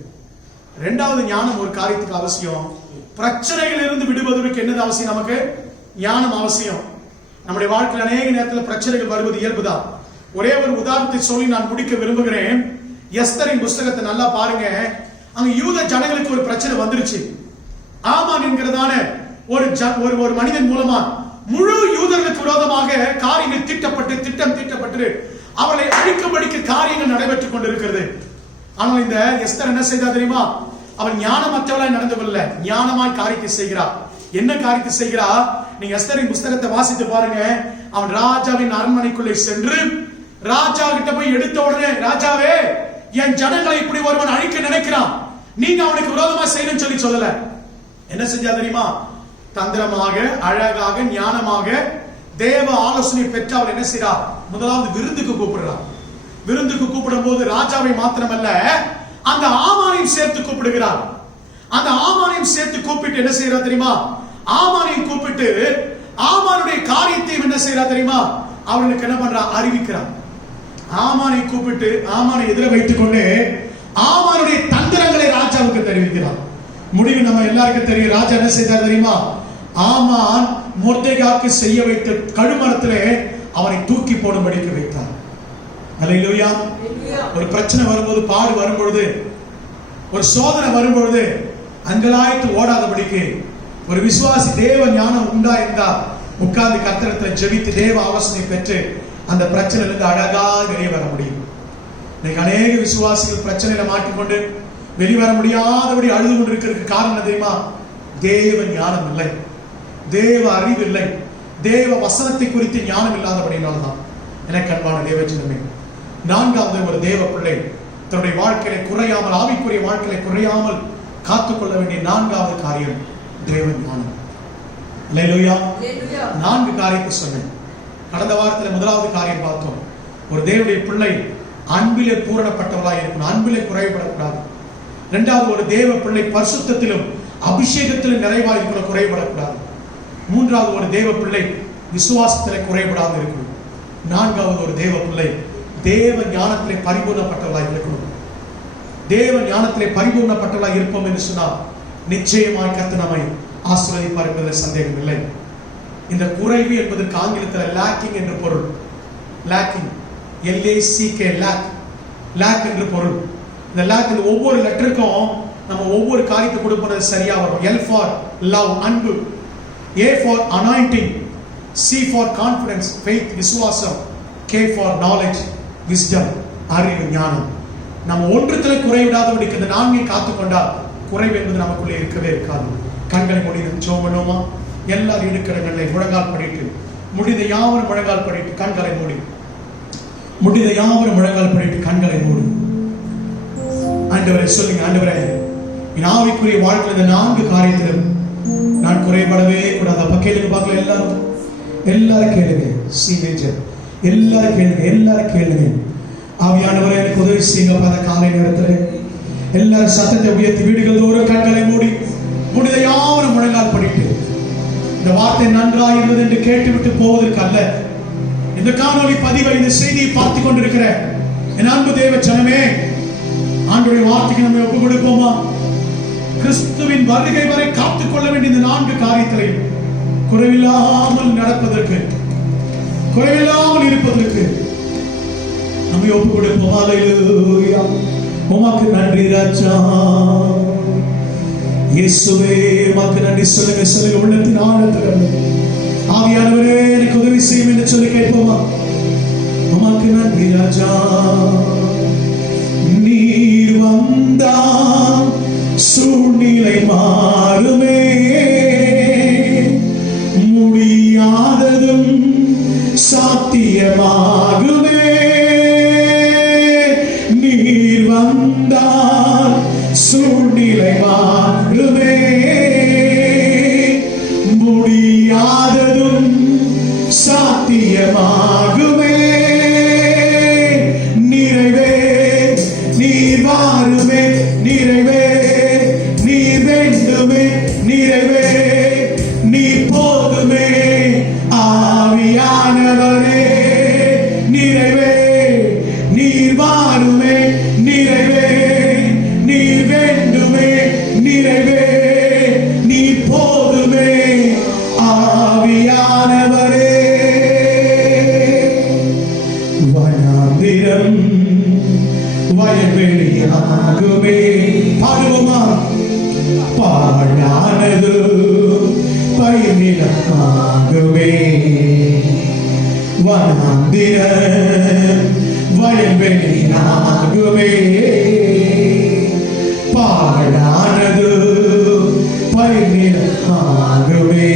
இரண்டாவது ஞானம் ஒரு காரியத்துக்கு அவசியம். பிரச்சனைகள் இருந்து விடுவதற்கு என்னது அவசியம்? நமக்கு ஞானம் அவசியம். நம்முடைய வாழ்க்கையில் அநேக நேரத்தில் பிரச்சனைகள் வருவது இயல்புதான். ஒரே ஒரு உதாரணத்தை சொல்லி நான் முடிக்க விரும்புகிறேன். எஸ்தரின் புஸ்தகத்தை நல்லா பாருங்க. அங்க யூத ஜனங்களுக்கு ஒரு பிரச்சனை வந்துருச்சு. ஆமான் என்கிறதான ஒரு மனிதன் மூலமா முழு யூதர்களுக்கு விரோதமாக காரியங்கள் திட்டம் தீட்டப்பட்டு அவர்களை அழிக்கும்படிக்கு காரியங்கள் நடைபெற்றுக் கொண்டிருக்கிறது. ஆனால் இந்த எஸ்தர் என்ன செய்தா தெரியுமா? அவன் ஞானமற்றவளாய் நடந்து கொள்ள ஞானமாய் காரியத்தை செய்கிறார். என்ன காரியத்தை செய்கிறா? நீங்க எஸ்தரின் புஸ்தகத்தை வாசித்து பாருங்க. அவன் ராஜாவின் அரண்மனைக்குள்ளே சென்று ராஜா கிட்ட போய் எடுத்த உடனே, ராஜாவே, என் ஜனங்களை இப்படி ஒருவன் அழிக்க நினைக்கிறான், நீங்க அவனுக்கு விரோதமா செய்யணும்னு சொல்லல. என்ன செஞ்சா தெரியுமா? தந்திரமாக, அழகாக, ஞானமாக தேவ ஆலோசனை பெற்று அவர் என்ன செய்யறா? முதலாவது விருந்துக்கு கூப்பிடுறார். விருந்துக்கு கூப்பிடும் போது ராஜாவை மாத்திரமல்ல, அந்த ஆமானையும் சேர்த்து கூப்பிடுகிறார். அந்த ஆமானையும் சேர்த்து கூப்பிட்டு என்ன செய்யறா தெரியுமா? ஆமானையும் கூப்பிட்டு ஆமானுடைய காரியத்தையும் என்ன செய்யறா தெரியுமா? அவர்களுக்கு என்ன பண்றா? அறிவிக்கிறார். ஆமானை கூப்பிட்டு ஆமானை எதிர வைத்துக் கொண்டு ஆமானுடைய தந்திரங்களை ராஜாவுக்கு தெரிவிக்கிறார். முடிவு நம்ம எல்லாருக்கும் தெரியும். ராஜா என்ன செய்தார் தெரியுமா? ஆமான் மொர்தெகாய்க்கு செய்ய வைத்த கழுமரத்திலே அவனை தூக்கி போடும்படிக்கு வைத்தார். அல்லேலூயா. ஒரு பிரச்சனை வரும்போது, பாடு வரும்பொழுது, ஒரு சோதனை வரும்பொழுது அங்கலாய்த்து ஓடாதபடிக்கு ஒரு விசுவாசி தேவ ஞானம் உண்டா இருந்தா உட்கார்ந்து கர்த்தரிடத்தில் ஜெபித்து தேவ ஆலோசனை பெற்று அந்த பிரச்சனையிலிருந்து அழகாக வெளியே வர முடியும். இன்னைக்கு அநேக விசுவாசிகள் பிரச்சனையில மாட்டிக்கொண்டு வெளிவர முடியாதபடி அழுது கொண்டிருக்கிறதுக்கு காரணம் தெரியுமா? தேவ ஞானம் இல்லை, தேவ அறிவு இல்லை, தேவ வசனத்தை குறித்து ஞானம் இல்லாதபடினால்தான். எனக்கு அன்பான தேவ ஜனமே, நான்காவது ஒரு தேவ பிள்ளை தன்னுடைய வாழ்க்கையை குறையாமல், ஆவிக்குரிய வாழ்க்கையை குறையாமல் காத்துக்கொள்ள வேண்டிய நான்காவது காரியம் தேவ ஞானம். அல்லேலூயா. 4 காரியத்தை சொன்னேன். கடந்த வாரத்தில் முதலாவது காரியம் பார்த்தோம். ஒரு தேவனுடைய பிள்ளை அன்பிலே பூரணப்பட்டவராய் இருக்கணும், அன்பிலே குறைபடக்கூடாது. இரண்டாவது, ஒரு தேவ பிள்ளை பரிசுத்தத்திலும் அபிஷேகத்திலும் நிறைவாக இருக்கணும், குறைபடக்கூடாது. மூன்றாவது, ஒரு தேவ பிள்ளை விசுவாசத்திலே குறைபடாது இருக்கணும். நான்காவது, ஒரு தேவ பிள்ளை தேவ ஞானத்திலே பரிபூர்ணப்பட்டவராய் இருக்கணும். தேவ ஞானத்திலே பரிபூர்ணப்பட்டவராய் இருப்போம் என்று சொன்னால் நிச்சயமாய் கர்த்தர் நம்மை ஆசீர்வதிப்பார் என்பதில் சந்தேகம் இல்லை. இந்த குறைவு என்பதற்கு ஆங்கிலத்தில் லேக்கிங் என்று பொருள். லேக்கிங், LACK, லேக் என்று பொருள். இந்த லேக், ஒவ்வொரு லெட்டருக்கும் நம்ம ஒவ்வொரு காரியத்தை கொடுப்பது சரியா வரும். L for love, அன்பு. A for anointing, C for confidence, faith, விசுவாசம். K for knowledge, wisdom, அறிவு, ஞானம். நம்ம ஒன்றுத்துல குறைவிடாதபடிக்கு இந்த 4ஐ காத்துக்கொண்டால் குறைவு என்பது நமக்குள்ளே இருக்கவே இருக்காது. கண்களை மூடி ஜெபம் பண்ணுவோமா? எல்லாரும் இருக்கிறவங்களை முழங்கால் படிட்டு, முடிந்த யாவரும் முழங்கால் படிட்டு கண்களை மூடி, முடிந்த யாவரும் முழங்கால் படிட்டு கண்களை மூடி. ஆண்டவரே சொல்லுங்க, ஆண்டவரே, என் ஆவிக்குரிய வாழ்க்கையில் இந்த 4 காரியத்திலும் நான் குறைபடவே கூடாது. அப்ப கேளுங்க பார்க்கல, எல்லாரும் கேளுங்க. சீனேஜர் எல்லாரும் கேளுங்க. ஆவியானவரே, எனக்கு உதவி செய்யுங்க. அந்த காலை நேரத்தில் எல்லாரும் சத்தத்தை உயர்த்தி வீடுகள் தோறும் கண்களை மூடி, முடிந்த யாவரும் முழங்கால் படிட்டு இந்த வார்த்தை நன்றாயிருந்தது என்று கேட்டுவிட்டு போவதற்கு அல்ல, இந்த காணொலி பதிவை, இந்த செய்தியை பார்த்து கொண்டிருக்கிற என் அன்பு தேவ ஜனமே, ஆண்டவருடைய வார்த்தைக்கு நம்ம ஒப்பு கொடுப்போமா? கிறிஸ்துவின் வருகை வரை காத்துக் கொள்ள வேண்டிய இந்த 4 காரியத்திலையும் குறைவில்லாமல் நடப்பதற்கு, குறைவில்லாமல் இருப்பதற்கு நம்ம ஒப்பு கொடுப்போம். அல்லேலூயா. உமக்கு நன்றி ராஜா. இயேசுவே, உமக்கு நன்றி. சொல்லுங்க உள்ளத்தின் ஆழத்தில், ஆவியானவரே எனக்கு உதவி செய்யும் என்று சொல்லி கேட்போமா? உமக்கு நன்றி ராஜா. நீர் வந்தால் சூழ்நிலை மாறுமே, முடியாததும் சாத்தியமாகுமே. நீர் வந்தால் சூழ்நிலை மாறுமே, முடியாததும் சாத்தியமாகுமே. நிறைவே நீர் மாறுமே, நிறைவே நீர் வேண்டுமே, நிறைவே நீ போதுமே. ஆவியானவர் வயல்வெளியாகுமே. பாடுவோமா? பாழானது பயிர்நிலமாகுமே, வனாந்திர வயல்வெளியாகுமே. பாழானது பயிர்நிலமாகுமே.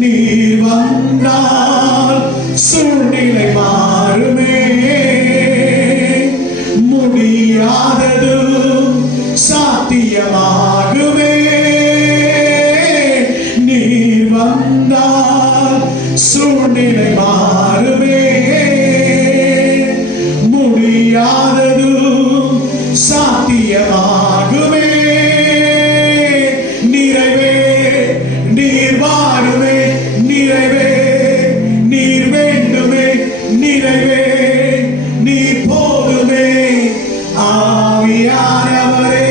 நீர் வந்தால் சூழ்நிலை மாறுமே, முடியாதது சாத்தியமாகுமே. நீர் வந்தால் சூழ்நிலை மாறுமே, முடியாதது சாத்தியமாகுமே. நிறைவே நீர் வாருமே, நிறைவே நீர் வேண்டுமே, நிறைவே நீர் போதுமே. ஆவியானவரே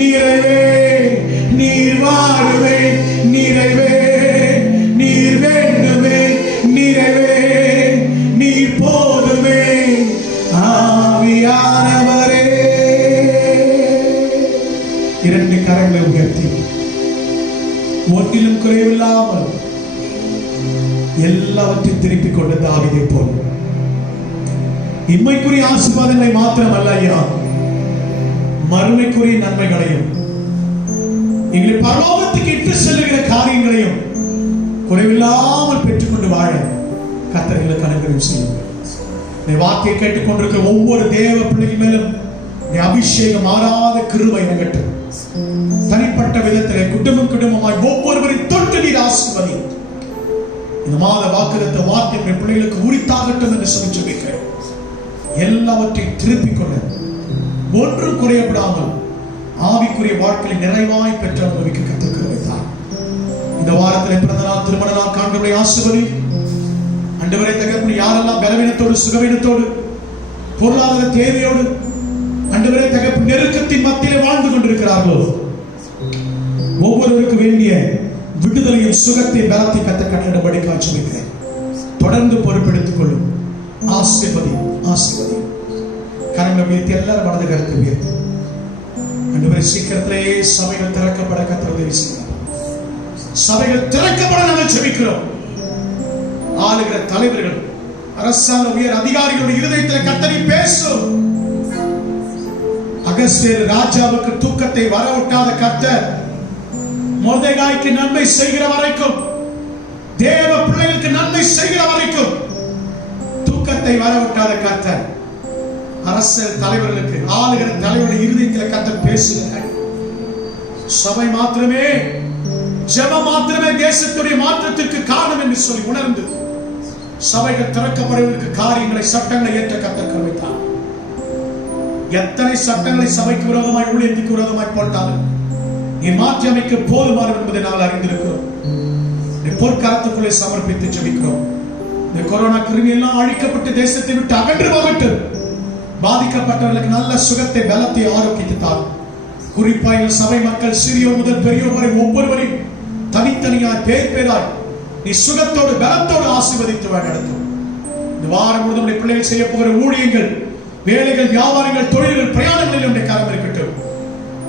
நிறைவே நீர் வாருமே, நிறைவே நீர் வேண்டுமே, நிறைவே நீர் போதுமே. ஆவியானவரே. இரண்டு கரங்களை உயர்த்தி ஒன்றிலும் குறைவில்லாமல் எல்லாவற்றையும் திருப்பிக் கொண்ட தாவீதை போல் இன்மைக்குரிய ஆசீர்வாதங்களை மாத்திரமல்ல ஐயா, மறுமைக்குரிய நன்மைகளையும் எங்களை பரலோகத்துக்கு இட்டு செல்லுகிற காரியங்களையும் குறைவில்லாமல் பெற்றுக்கொண்டு வாழ கர்த்தர் எங்களுக்கு அனுகிரகம் செய்யுங்கள். இந்த வார்த்தையை கேட்டுக்கொண்டிருக்கிற ஒவ்வொரு தேவ பிள்ளைகள் மேலும் அபிஷேகம் மாறாத கிருபை இறங்கட்டும். தனிப்பட்ட விதத்திலே குடும்பமாய் ஒவ்வொருவரின் தொட்டு நீர் ஆசீர்வதி. இந்த மாத வாக்குத்த வார்த்தை பிள்ளைகளுக்கு உரித்தாகட்டும் என்று சொல்லி ஜெபிக்கிறேன். எல்லாவற்றையும் திருப்பிக் கொள்ள ஒன்றும் குறையப்படாமல் ஆவிக்குரிய வாழ்க்கையில் நிறைவாய் பெற்ற அனுபவிக்க கற்றுக்க வைத்தார். இந்த வாரத்தில் பிறந்த நாள், திருமண நாள் காண்பவரை ஆசீர்வதி. ஆண்டவரே தகப்பனே, யாரெல்லாம் பலவீனத்தோடு சுகவீனத்தோடு பொருளாதார தேவையோடு ஆண்டவரே தகப்பனே நெருக்கத்தின் மத்தியிலே வாழ்ந்து கொண்டிருக்கிறார்களோ ஒவ்வொருவருக்கு வேண்டிய விடுதலையும் சுகத்தை பலத்தை கத்த கட்டிடபடி காட்சி வைக்கிறேன். தொடர்ந்து பொறுப்பெடுத்துக் கொள்ளும். ஆசீர்வதி ஆசீர்வதி. கரங்களை உயர்த்தி எல்லாரும் வலது கரத்தை உயர்த்தி ஆண்டவரே சீக்கிரத்திலேயே சபைகள் திறக்கப்பட கர்த்தர் உதவி செய்கிறார். சபைகள் திறக்கப்பட நாங்கள் ஜெபிக்கிறோம். ஆளுகிற தலைவர்கள், அரசாங்க உயர் அதிகாரிகளுடைய இருதயத்தில் கர்த்தர் பேசும். அகஸ்தியர் ராஜாவுக்கு தூக்கத்தை வரவிட்டாத கர்த்தர் மொர்தெகாய்க்கு நன்மை செய்கிற வரைக்கும், தேவ பிள்ளைகளுக்கு நன்மை செய்கிற வரைக்கும் தூக்கத்தை வரவிட்டாத கர்த்தர் அரசியல் தலைவர்களுக்கு, ஆளுகிற தலைவருடைய இருதயத்தில் கர்த்தர் பேசுகிறார். சபை மாத்திரமே, ஜெபம் மாத்திரமே தேசத்துடைய மாற்றத்திற்கு காரணம் என்று சொல்லி உணர்ந்து சபைகள் திறக்கப்படுவதற்கு காரியங்களை, சட்டங்களை ஏற்ற கர்த்தர் வைத்தார். எத்தனை சட்டங்களை சபைக்கு விரோதமாய், ஊழியத்துக்கு விரோதமாய் போட்டாலும் நீ மாற்றி அமைக்க போதுமானது என்பதை நாங்கள் அறிந்திருக்கிறோம். பொற்காலத்துக்குள்ளே சமர்ப்பித்து ஜெபிக்கிறோம். இந்த கொரோனா கிருமி எல்லாம் அழிக்கப்பட்டு தேசத்தை விட்டு அகன்று போகட்டும். பாதிக்கப்பட்டவர்களுக்கு நல்ல சுகத்தை, பலத்தை, ஆரோக்கியத்தை தாரும். குறிப்பாக சபை மக்கள் சிறியோர் முதல் பெரியோர் வரை ஒவ்வொருவரையும் தனித்தனியாய் பேராய் நீ சுகத்தோடு பலத்தோடு ஆசீர்வதித்து நடத்தும். இந்த வாரம் முழுவதும் பிள்ளைகள் செய்ய போகிற ஊழியங்கள், வேலைகள், வியாபாரங்கள், தொழில்கள், பிரயாணங்களில் உடைய கரம் இருக்கட்டும்.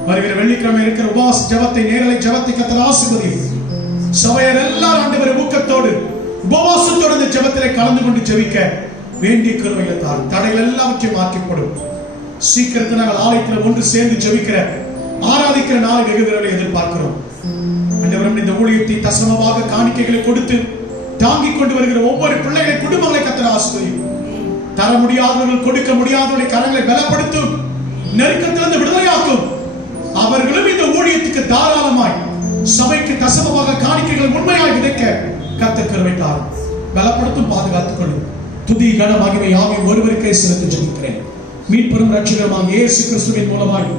வருகிற வெள்ளிக்கிழமை இருக்கிற உபவாச ஜபத்தை, நேரலை ஜபத்தை கர்த்தர் ஆசீர்வதியும். சபையர் எல்லாரும் ஆண்டவரை ஊக்கத்தோடு உபவாசத்தோடு இந்த ஜபத்திலே கலந்து கொண்டு ஜெபிக்க வேண்டிய கிருபைகளை தாரும். தடைகள் எல்லாவற்றையும் மாற்றிப்படும். சீக்கிரத்தில் நாங்கள் ஆலயத்தில் ஒன்று சேர்ந்து ஜெபிக்கிற, ஆராதிக்கிற நாளை வெகு விரைவில் எதிர்பார்க்கிறோம். ஆண்டவரே இந்த ஊழியத்தை தசமமாக காணிக்கைகளை கொடுத்து தாங்கிக் கொண்டு வருகிற ஒவ்வொரு பிள்ளைகளை, குடும்பங்களை கர்த்தர் ஆசீர்வதியும். தர முடியாதவர்கள், கொடுக்க முடியாதவருடைய கரங்களை பலப்படுத்தும், நெருக்கத்திலிருந்து விடுதலையாக்கும். அவர்களும் இந்த ஊழியத்துக்கு தாராளமாய் சபைக்கு தசமமாக காணிக்கைகளை உண்மையாய் விதைக்க கர்த்தர் கிருபை தாரும். பலப்படுத்தும், பாதுகாத்துக் கொள்ளும். துதி கன மகிமை யாவையும் ஒருவருக்கே செலுத்தி ஜெபிக்கிறேன். மீட்பெரும் இரட்சகருமாகிய இயேசு கிறிஸ்துவின் மூலமாய்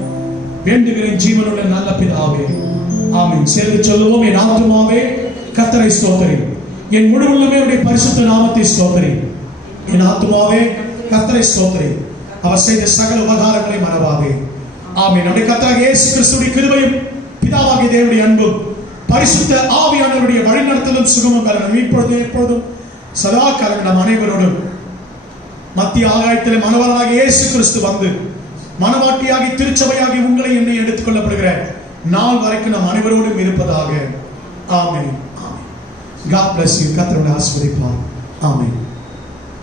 வேண்டுகிறேன் ஜீவனுள்ள நல்ல பிதாவே, ஆமென். சேர்ந்து சொல்லுவோம். என் ஆத்துமாவே கர்த்தரை ஸ்தோத்திரி, என் முழு உள்ளமே அவருடைய பரிசுத்த நாமத்தை ஸ்தோத்திரி. என் ஆத்துமாவே கர்த்தரை ஸ்தோத்திரி, அவர் செய்த சகல உபகாரங்களை மறவாதே. ஆமென். நம்முடைய கர்த்தராகிய இயேசு கிறிஸ்துவின் கிருபையும், பிதாவாகிய தேவனுடைய அன்பும், பரிசுத்த ஆவியானவருடைய வழிநடத்தலும், சுகமும் பலனும் இப்பொழுதும் எப்பொழுதும் சதா காலம் நம் அனைவரோடும் மத்திய ஆகாயத்திலே மணவாளனாகிய இயேசு கிறிஸ்து வந்து மணவாட்டியாகி திருச்சபையாகி உங்களை என்னை எடுத்துக் கொள்ளப்படுகிற நாள் வரைக்கும் நாம் அனைவரோடும் இருப்பதாக. ஆமென். ஆமென். God bless you. கர்த்தர் உங்களை ஆசீர்வதிப்பார். ஆமென்.